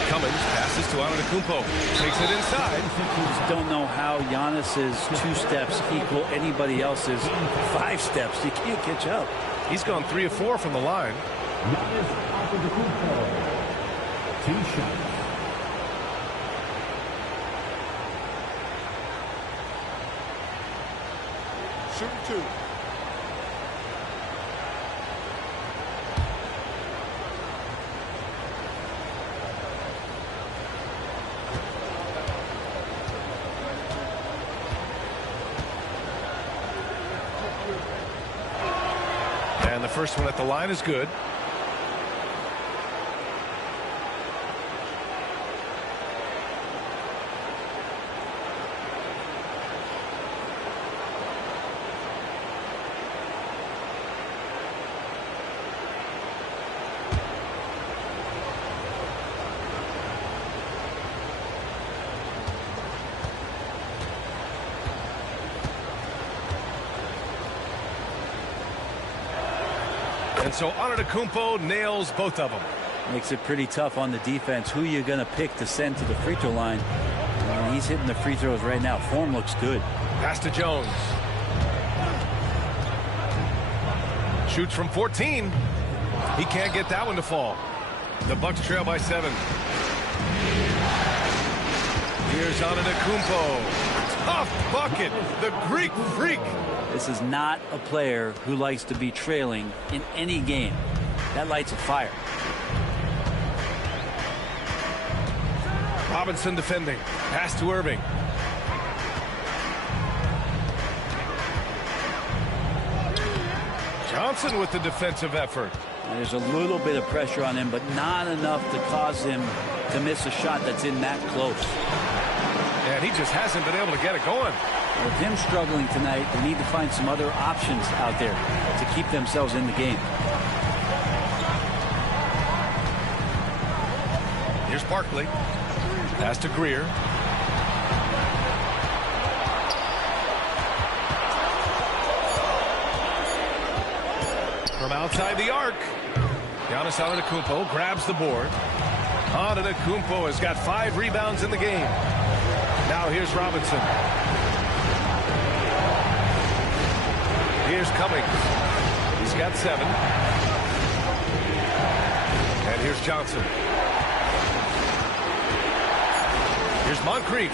Cummings passes to Antetokounmpo. Takes it inside. You just don't know how Giannis's 2 steps equal anybody else's 5 steps. You can't catch up. He's gone 3 of 4 from the line. Giannis Antetokounmpo. 2 shots. Shoot 2. And the first one at the line is good. And so Antetokounmpo nails both of them. Makes it pretty tough on the defense. Who you going to pick to send to the free throw line? He's hitting the free throws right now. Form looks good. Pass to Jones. Shoots from 14. He can't get that one to fall. The Bucks trail by 7. Here's Antetokounmpo. Tough bucket. The Greek Freak. This is not a player who likes to be trailing in any game. That lights a fire. Robinson defending. Pass to Erving. Johnson with the defensive effort. There's a little bit of pressure on him, but not enough to cause him to miss a shot that's in that close. And he just hasn't been able to get it going. With him struggling tonight, they need to find some other options out there to keep themselves in the game. Here's Barkley. Pass to Greer. From outside the arc. Giannis Antetokounmpo grabs the board. Antetokounmpo has got 5 rebounds in the game. Now here's Robinson. Here's Cummings. He's got 7. And here's Johnson. Here's Moncrief.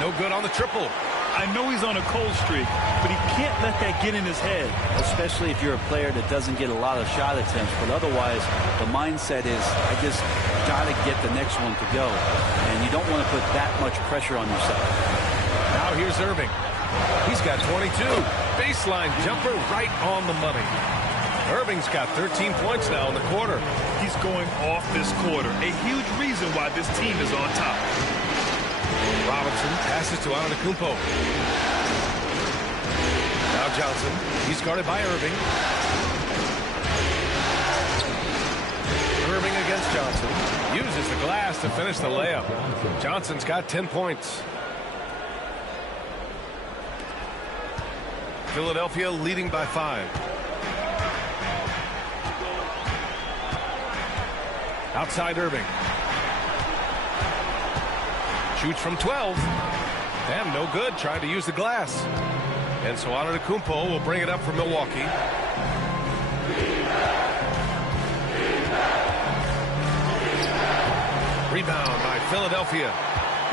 No good on the triple. I know he's on a cold streak, but he can't let that get in his head. Especially if you're a player that doesn't get a lot of shot attempts. But otherwise, the mindset is, I just got to get the next one to go. And you don't want to put that much pressure on yourself. Now here's Erving. He's got 22. Baseline jumper right on the money. Erving's got 13 points now in the quarter. He's going off this quarter. A huge reason why this team is on top. Robinson passes to Antetokounmpo. Now Johnson. He's guarded by Erving. Erving against Johnson. Uses the glass to finish the layup. Johnson's got 10 points. Philadelphia leading by 5. Outside Erving. Shoots from 12. And no good. Trying to use the glass. And so Antetokounmpo will bring it up for Milwaukee. Rebound by Philadelphia.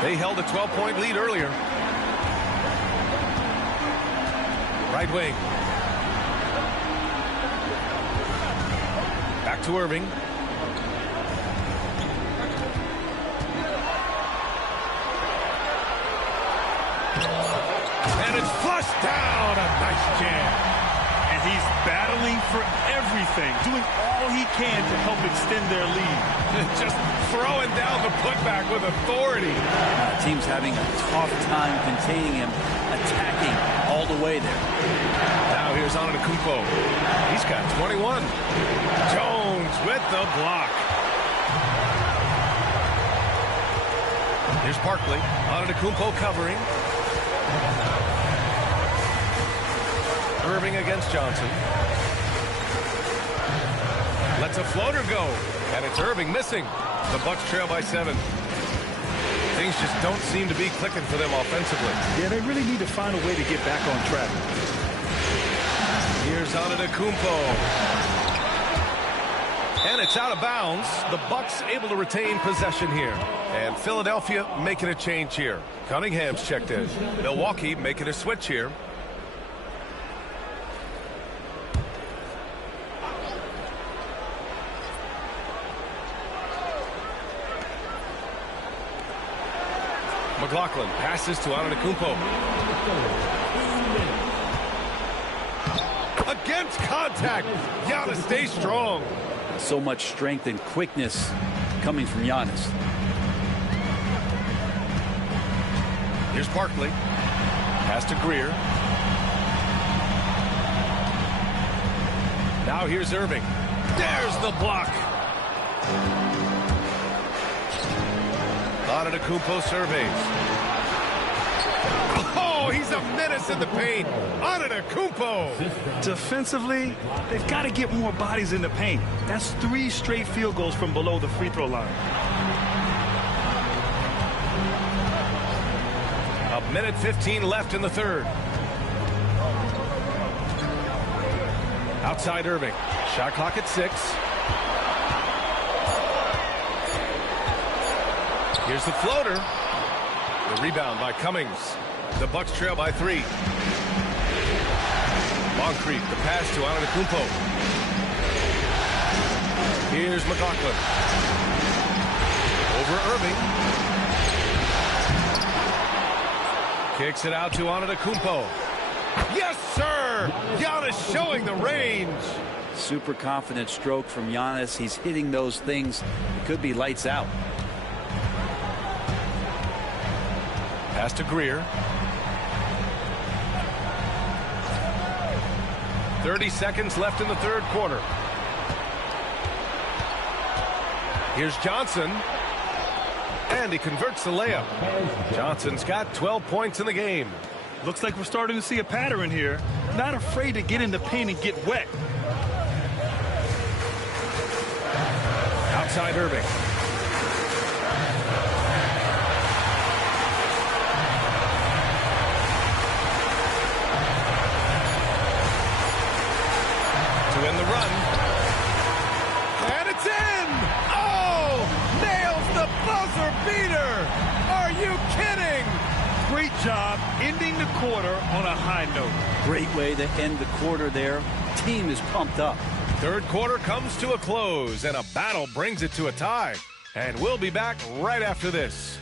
They held a 12-point lead earlier. Right wing. Back to Erving. And it's flushed down. A nice jam. And he's battling for everything, doing all he can to help extend their lead. Just throwing down the putback with authority. Team's having a tough time containing him, attacking all the way there. Now here's Antetokounmpo. He's got 21. Jones with the block. Here's Barkley. Antetokounmpo covering. Erving against Johnson. Lets a floater go. And it's Erving missing. The Bucks trail by 7. Things just don't seem to be clicking for them offensively. Yeah, they really need to find a way to get back on track. Here's Antetokounmpo. And it's out of bounds. The Bucks able to retain possession here. And Philadelphia making a change here. Cunningham's checked in. Milwaukee making a switch here. McLaughlin passes to Antetokounmpo. Against contact. Giannis stays strong. So much strength and quickness coming from Giannis. Here's Barkley. Pass to Greer. Now here's Erving. There's the block. Antetokounmpo surveys. Oh, he's a menace in the paint. Antetokounmpo. Defensively, they've got to get more bodies in the paint. That's 3 straight field goals from below the free throw line. A minute 15 left in the third. Outside Erving. Shot clock at 6. Here's the floater. The rebound by Cummings. The Bucks trail by 3. Moncrief, the pass to Antetokounmpo. Here's McLaughlin. Over Erving. Kicks it out to Antetokounmpo. Yes, sir! Giannis showing the range. Super confident stroke from Giannis. He's hitting those things. It could be lights out. Pass to Greer. 30 seconds left in the third quarter. Here's Johnson. And he converts the layup. Johnson's got 12 points in the game. Looks like we're starting to see a pattern here. Not afraid to get in the paint and get wet. Outside Erving. To end the run. And it's in! Oh! Nails the buzzer beater! Are you kidding? Great job ending the quarter on a high note. Great way to end the quarter there. Team is pumped up. Third quarter comes to a close, and a battle brings it to a tie. And we'll be back right after this.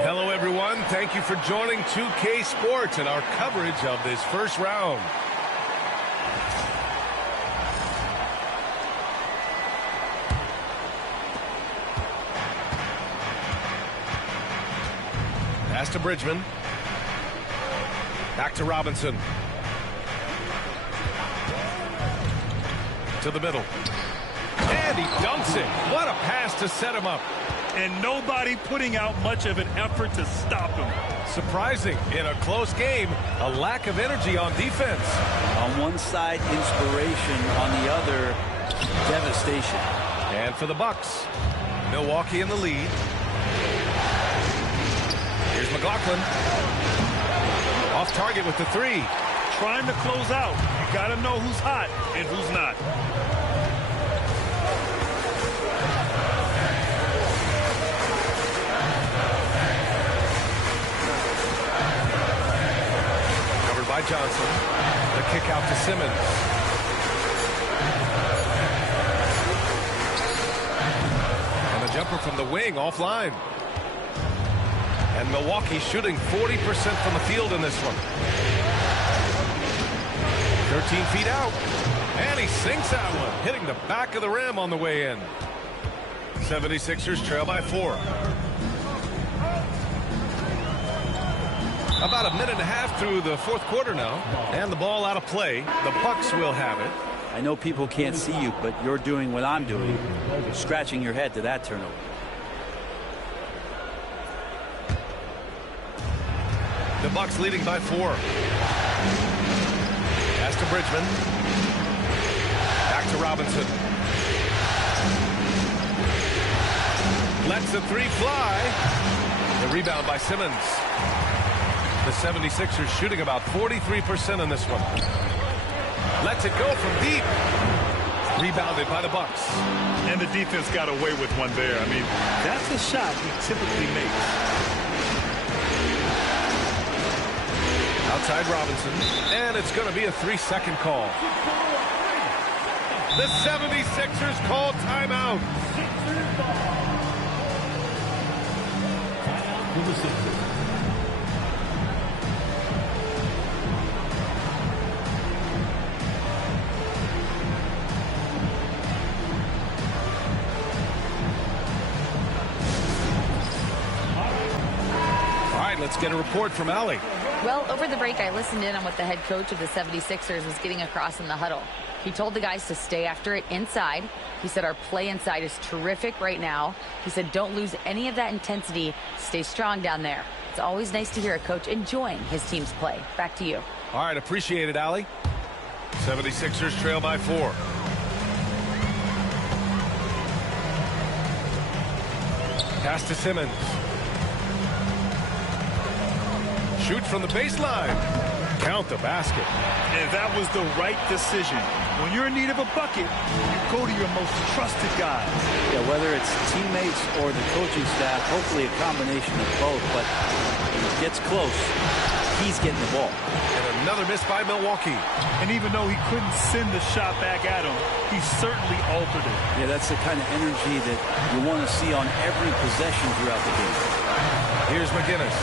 Hello, everyone. Thank you for joining 2K Sports and our coverage of this first round. Pass to Bridgman. Back to Robinson. To the middle. And he dunks it. What a pass to set him up. And nobody putting out much of an effort to stop him. Surprising in a close game, a lack of energy on defense. On one side, inspiration. On the other, devastation. And for the Bucks, Milwaukee in the lead. Here's McLaughlin. Off target with the 3. Trying to close out. You got to know who's hot and who's not. Covered by Johnson. The kick out to Simmons. And the jumper from the wing offline. And Milwaukee shooting 40% from the field in this one. 13 feet out. And he sinks that one, hitting the back of the rim on the way in. 76ers trail by 4. About a minute and a half through the fourth quarter now. And the ball out of play. The Bucks will have it. I know people can't see you, but you're doing what I'm doing. You're scratching your head to that turnover. The Bucks leading by 4. Pass to Bridgman. Back to Robinson. Lets the 3 fly. The rebound by Simmons. The 76ers shooting about 43% in this one. Lets it go from deep. Rebounded by the Bucks. And the defense got away with one there. I mean, that's a shot he typically makes. Outside Robinson, and it's going to be a 3-second call. The 76ers call timeout. All right, let's get a report from Allie. Well, over the break, I listened in on what the head coach of the 76ers was getting across in the huddle. He told the guys to stay after it inside. He said our play inside is terrific right now. He said don't lose any of that intensity. Stay strong down there. It's always nice to hear a coach enjoying his team's play. Back to you. All right, appreciate it, Allie. 76ers trail by 4. Pass to Simmons. Shoots from the baseline. Count the basket. And that was the right decision. When you're in need of a bucket, you go to your most trusted guys. Yeah, whether it's teammates or the coaching staff, hopefully a combination of both. But when it gets close, he's getting the ball. And another miss by Milwaukee. And even though he couldn't send the shot back at him, he certainly altered it. Yeah, that's the kind of energy that you want to see on every possession throughout the game. Here's McGinnis.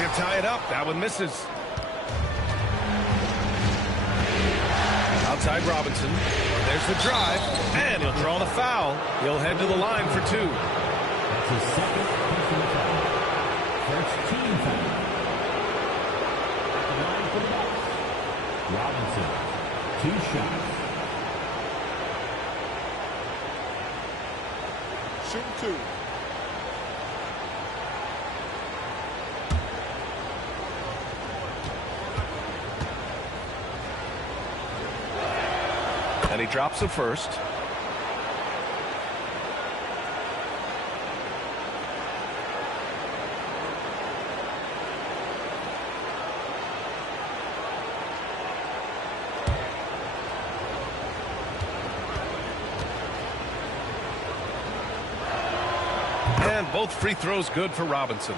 Can't tie it up. That one misses. Outside Robinson. There's the drive. And he'll draw the foul. He'll head to the line for two. That's his second personal foul. First team foul. At the line for the Bucks. Robinson. 2 shots. Shooting 2. And he drops the first. And both free throws good for Robinson.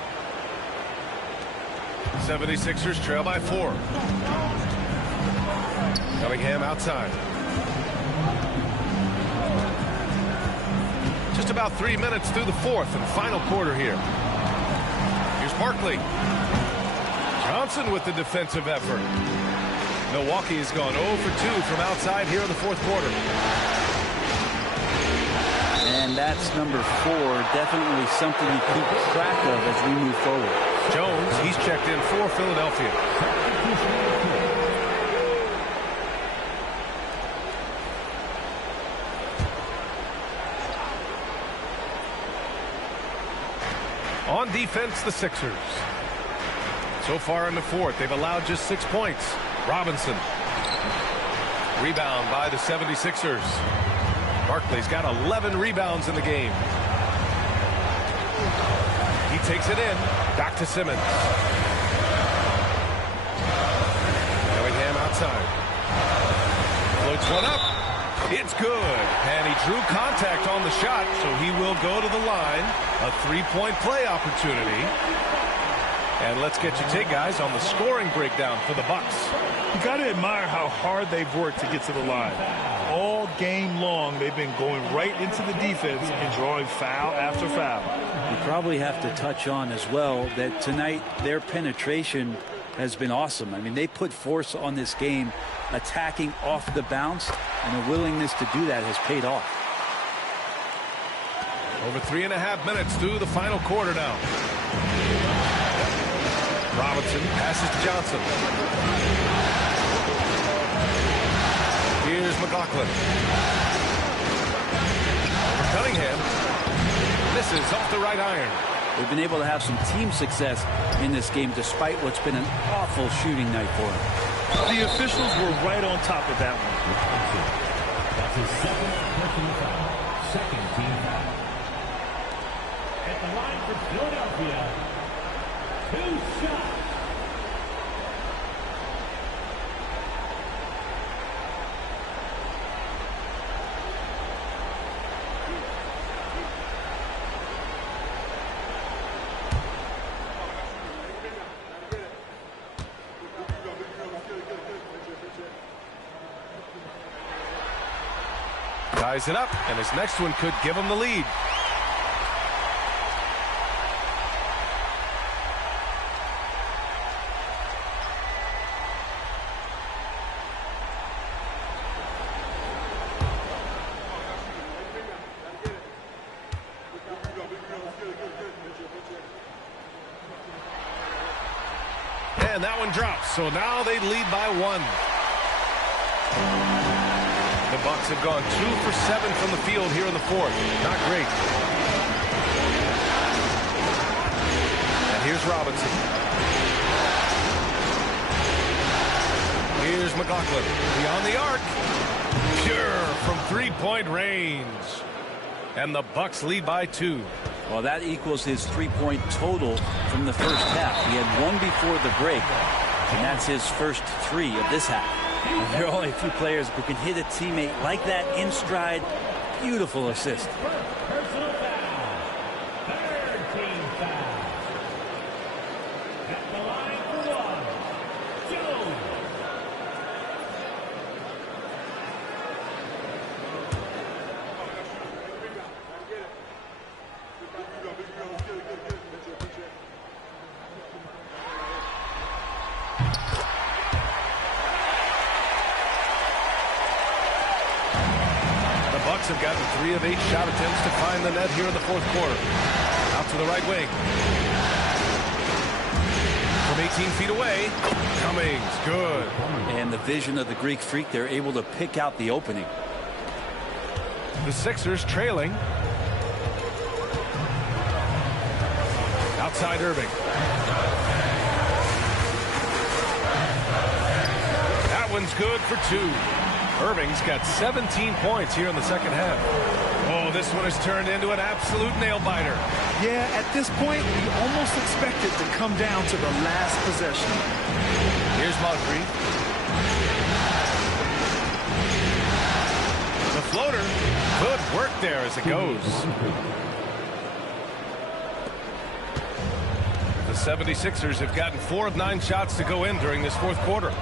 76ers trail by 4. Cunningham outside. Just about 3 minutes through the fourth and final quarter here. Here's Barkley. Johnson with the defensive effort. Milwaukee has gone 0 for 2 from outside here in the fourth quarter. And that's number 4. Definitely something to keep track of as we move forward. Jones, he's checked in for Philadelphia. On defense, the Sixers. So far in the fourth, they've allowed just 6 points. Robinson. Rebound by the 76ers. Barkley's got 11 rebounds in the game. He takes it in. Back to Simmons. Cunningham outside. Floats one up. It's good. And he drew contact on the shot, so he will go to the line. A 3-point play opportunity. And let's get your take, guys, on the scoring breakdown for the Bucks. You got to admire how hard they've worked to get to the line. All game long, they've been going right into the defense and drawing foul after foul. You probably have to touch on as well that tonight their penetration has been awesome. I mean, they put force on this game, attacking off the bounce, and the willingness to do that has paid off. Over 3.5 minutes through the final quarter now. Robinson passes to Johnson. Here's McLaughlin. For Cunningham. Misses off the right iron. They've been able to have some team success in this game despite what's been an awful shooting night for them. The officials were right on top of that one. That's his second personal foul. Second team foul. At the line for Philadelphia, 2 shots. Ties it up, and his next one could give him the lead. And that one drops, so now they lead by 1. The Bucks have gone 2 for 7 from the field here in the fourth. Not great. And here's Robinson. Here's McLaughlin. Beyond the arc. Pure from 3-point range. And the Bucks lead by 2. Well, that equals his three-point total from the first half. He had one before the break, and that's his first three of this half. And there are only a few players who can hit a teammate like that in stride. Beautiful assist. Personal foul. Third team foul. At the line for one. Jones. Have gotten 3 of 8 shot attempts to find the net here in the fourth quarter. Out to the right wing. From 18 feet away, Cummings, good. And the vision of the Greek Freak, they're able to pick out the opening. The Sixers trailing. Outside Erving. That one's good for 2. Erving's got 17 points here in the second half. Oh, this one has turned into an absolute nail-biter. Yeah, at this point, you almost expect it to come down to the last possession. Here's Moncrief. The floater. Good work there as it goes. The 76ers have gotten 4 of 9 shots to go in during this fourth quarter.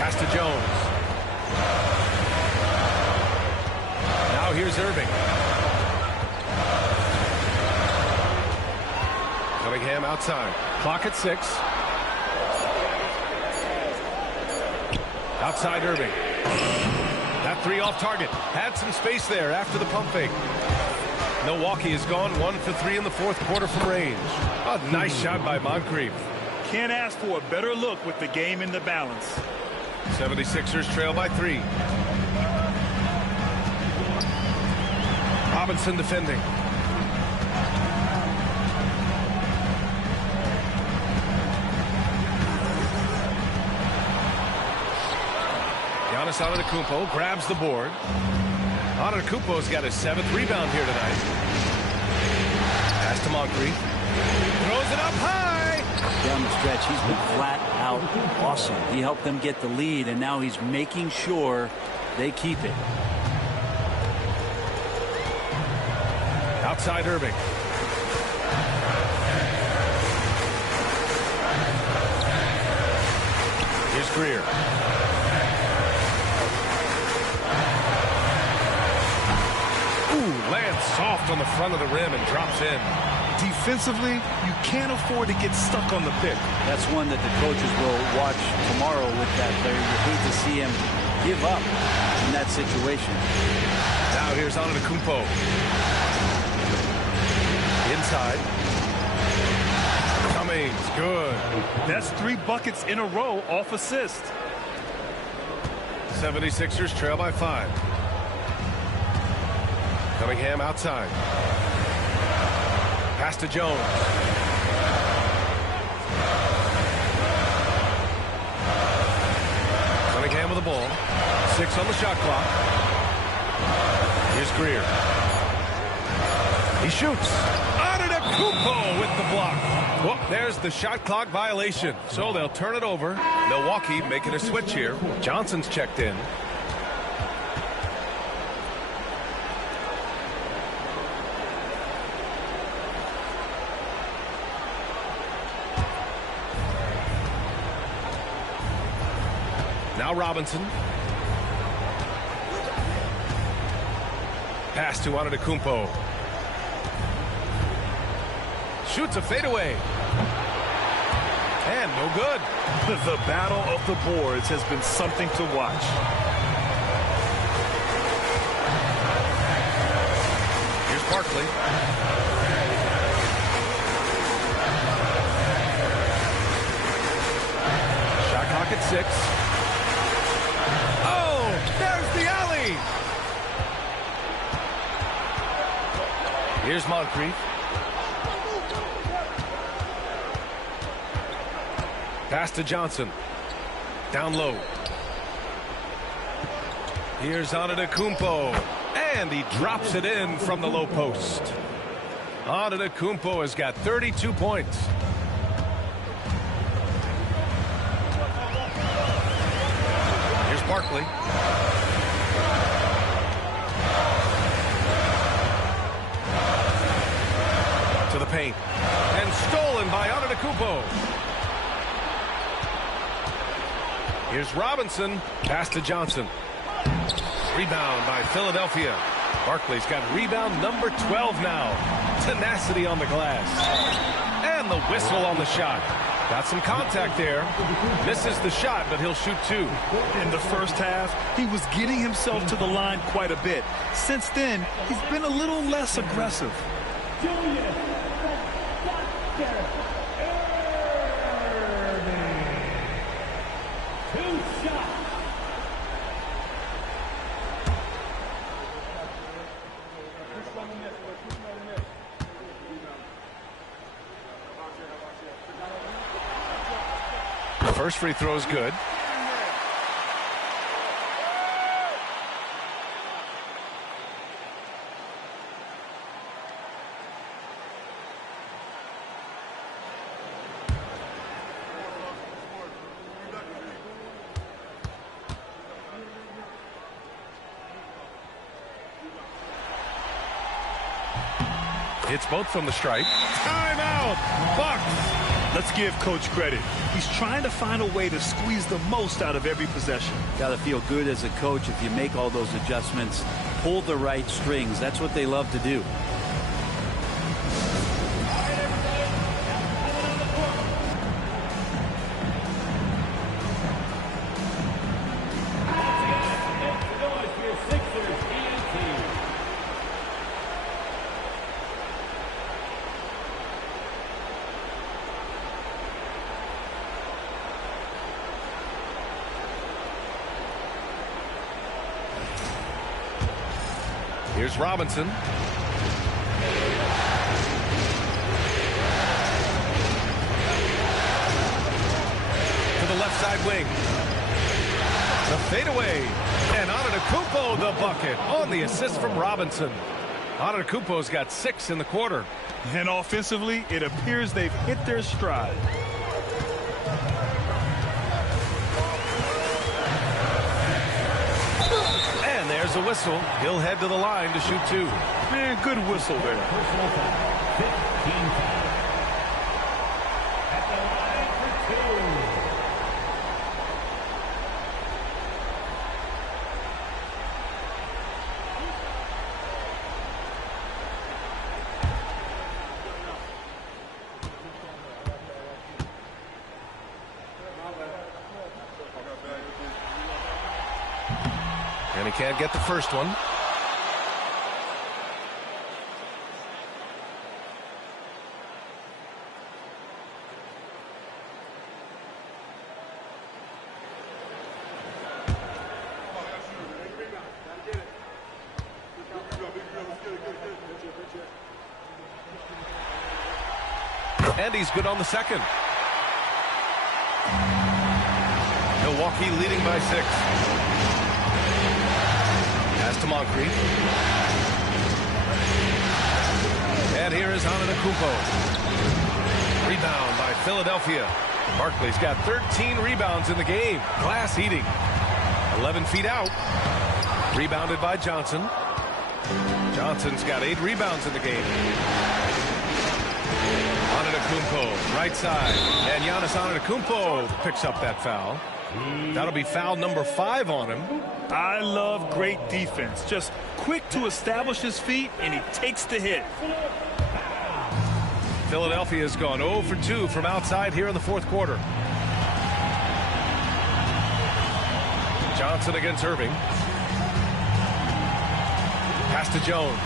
Pass to Jones. Now here's Erving. Cunningham outside. Clock at 6. Outside Erving. That 3 off target. Had some space there after the pump fake. Milwaukee has gone 1 for 3 in the fourth quarter from range. A nice shot by Moncrief. Can't ask for a better look with the game in the balance. 76ers trail by 3. Robinson defending. Giannis Antetokounmpo grabs the board. Antetokounmpo's got his 7th rebound here tonight. Pass to Moncrief. Throws it up high. Down the stretch, he's been flat out awesome. He helped them get the lead, and now he's making sure they keep it. Outside Erving. Here's Greer. Ooh, lands soft on the front of the rim and drops in. Defensively, you can't afford to get stuck on the pick. That's one that the coaches will watch tomorrow with that player. You hate to see him give up in that situation. Now here's Antetokounmpo. Inside. Cummings, good. That's 3 buckets in a row off assist. 76ers trail by 5. Cunningham outside. Pass to Jones. Cunningham with the ball. 6 on the shot clock. Here's Greer. He shoots. Antetokounmpo with the block. Well, there's the shot clock violation. So they'll turn it over. Milwaukee making a switch here. Johnson's checked in. Now Robinson. Pass to Antetokounmpo. Shoots a fadeaway. And no good. The battle of the boards has been something to watch. Here's Barkley. Shot clock at 6. Oh, there's the alley. Here's Moncrief. Pass to Johnson. Down low. Here's Antetokounmpo. And he drops it in from the low post. Antetokounmpo has got 32 points. Here's Barkley. To the paint. And stolen by Antetokounmpo. Here's Robinson. Pass to Johnson. Rebound by Philadelphia. Barkley's got rebound number 12 now. Tenacity on the glass. And the whistle on the shot. Got some contact there. Misses the shot, but he'll shoot two. In the first half, he was getting himself to the line quite a bit. Since then, he's been a little less aggressive. Julius Erving. 2 shots. First free throw is good. Hits both from the stripe. Timeout, Bucks. Let's give Coach credit. He's trying to find a way to squeeze the most out of every possession. Got to feel good as a coach if you make all those adjustments, pull the right strings. That's what they love to do. Here's Robinson. To the left side wing. The fadeaway. And Antetokounmpo the bucket on the assist from Robinson. Antetokounmpo's got 6 in the quarter. And offensively, it appears they've hit their stride. There's a whistle. He'll head to the line to shoot 2. Man, good whistle there. Personal foul. 15 foul. At the line for 2. And he can't get the first one. And he's good on the second. Milwaukee leading by 6. Pass to Moncrief. And here is Antetokounmpo. Rebound by Philadelphia. Barkley's got 13 rebounds in the game. Glass eating. 11 feet out. Rebounded by Johnson. Johnson's got 8 rebounds in the game. Antetokounmpo, right side. And Giannis Antetokounmpo picks up that foul. That'll be foul number 5 on him. I love great defense. Just quick to establish his feet, and he takes the hit. Philadelphia's gone 0 for 2 from outside here in the fourth quarter. Johnson against Erving. Pass to Jones.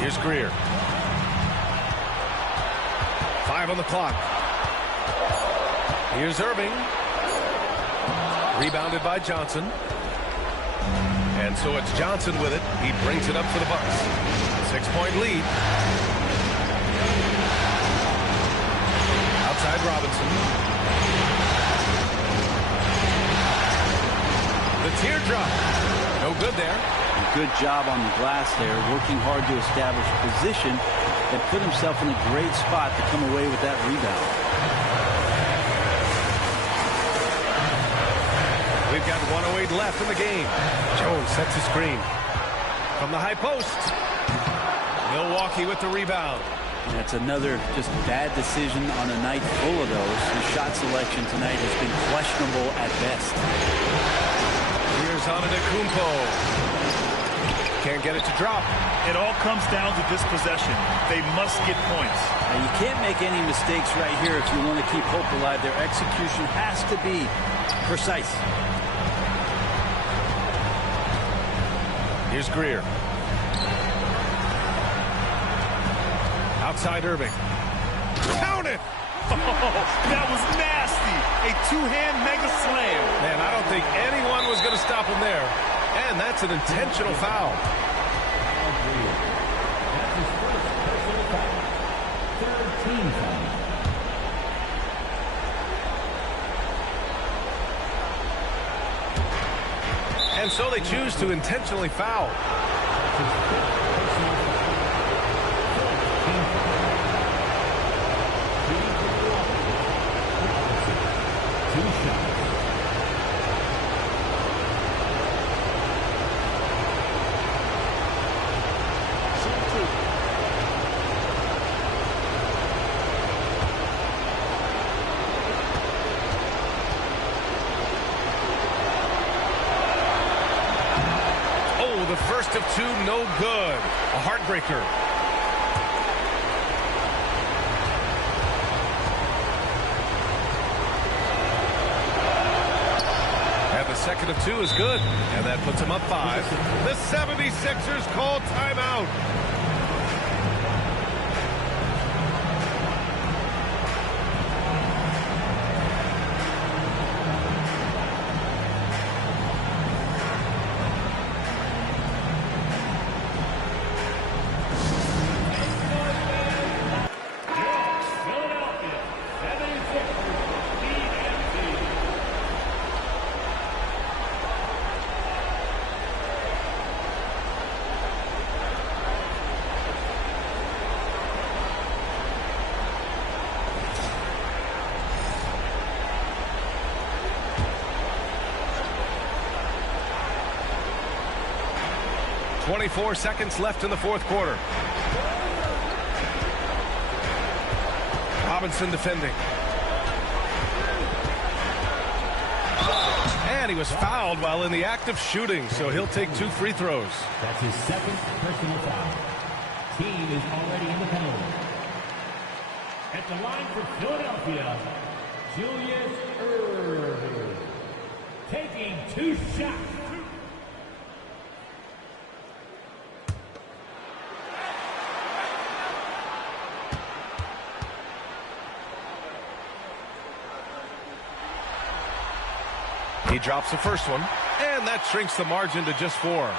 Here's Greer. 5 on the clock. Here's Erving. Rebounded by Johnson. And so it's Johnson with it. He brings it up for the Bucks. 6-point lead. Outside Robinson. The teardrop. No good there. good job on the glass there, working hard to establish position and put himself in a great spot to come away with that rebound. We've got 1:08 left in the game. Jones sets a screen. From the high post. Milwaukee with the rebound. That's another just bad decision on a night full of those. His shot selection tonight has been questionable at best. Here's Antetokounmpo. Can't get it to drop. It all comes down to this possession. They must get points. Now, you can't make any mistakes right here if you want to keep hope alive. Their execution has to be precise. Here's Greer. Outside Erving. Count it! Oh, that was nasty. A two-hand mega slam. Man, I don't think anyone was going to stop him there. And that's an intentional foul. That's his first personal foul. Third team foul. And so they choose to intentionally foul. The first of two, no good. A heartbreaker. And the second of two is good. And that puts them up 5. The 76ers call timeout. .24 seconds left in the fourth quarter. Robinson defending. And he was fouled while in the act of shooting, so he'll take 2 free throws. That's his second personal foul. Team is already in the penalty. At the line for Philadelphia, Julius Erving. Taking 2 shots. He drops the first one, and that shrinks the margin to just 4.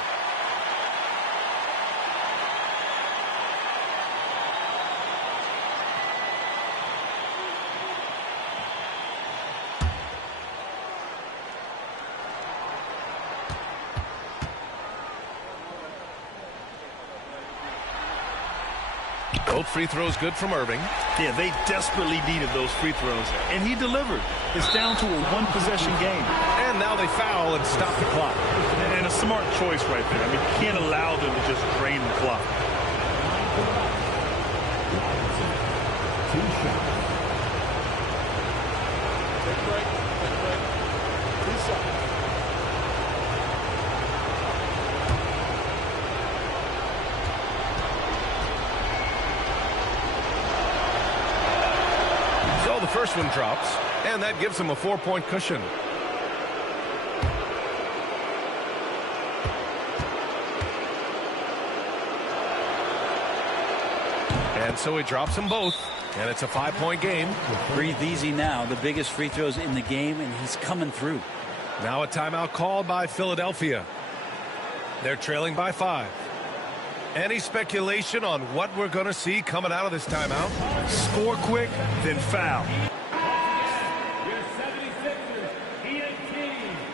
Both free throws good from Erving. Yeah, they desperately needed those free throws, and he delivered. It's down to a one-possession game. And now they foul and stop the clock. And a smart choice right there. I mean, you can't allow them to just drain the clock. 2 shots. Take a break. 2 shots. So the first one drops, and that gives him a 4-point cushion. And so he drops them both, and it's a 5-point game. Breathe easy now. The biggest free throws in the game, and he's coming through. Now a timeout called by Philadelphia. They're trailing by 5. Any speculation on what we're going to see coming out of this timeout? Score quick, then foul. Your 76ers, ENT,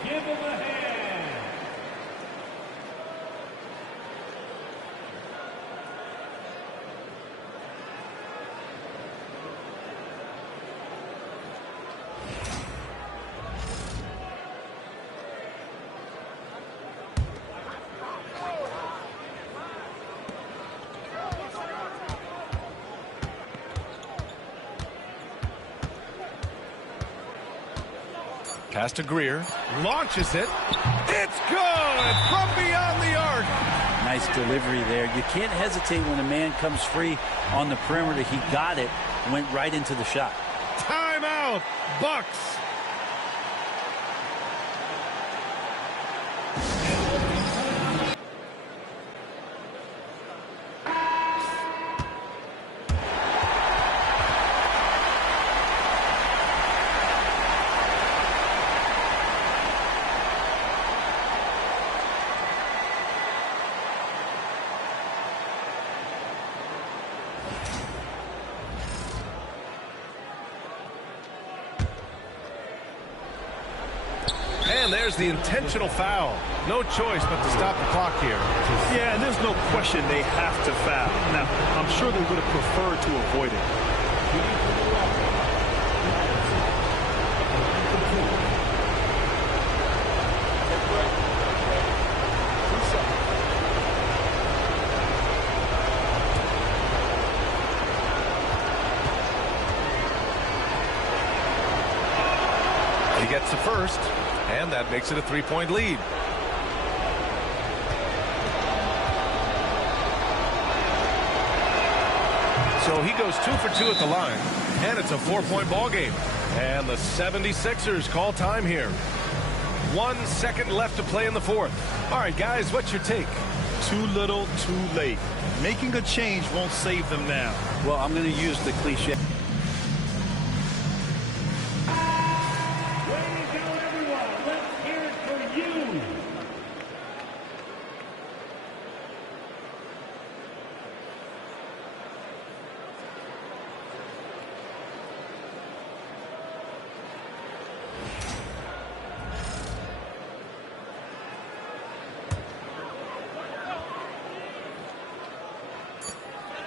give them a hand. Pass to Greer. Launches it. It's good from beyond the arc. Nice delivery there. You can't hesitate when a man comes free on the perimeter. He got it, went right into the shot. Timeout, Bucks. And there's the intentional foul. No choice but to stop the clock here. Yeah, and there's no question they have to foul. Now, I'm sure they would have preferred to avoid it. He gets the first. And that makes it a 3-point lead. So he goes 2 for 2 at the line. And it's a 4-point ball game. And the 76ers call time here. 1 second left to play in the fourth. All right, guys, what's your take? Too little, too late. Making a change won't save them now. Well, I'm going to use the cliche.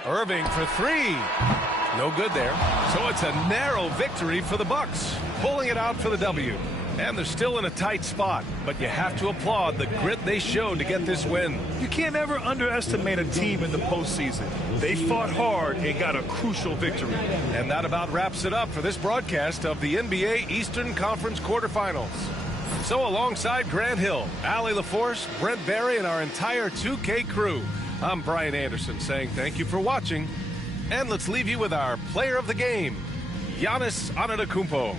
Erving for three. No good there. So it's a narrow victory for the Bucks, pulling it out for the W. And they're still in a tight spot, but you have to applaud the grit they showed to get this win. You can't ever underestimate a team in the postseason. They fought hard and got a crucial victory. And that about wraps it up for this broadcast of the NBA Eastern Conference quarterfinals. So alongside Grant Hill, Allie LaForce, Brent Barry, and our entire 2K crew, I'm Brian Anderson saying thank you for watching. And let's leave you with our player of the game, Giannis Antetokounmpo.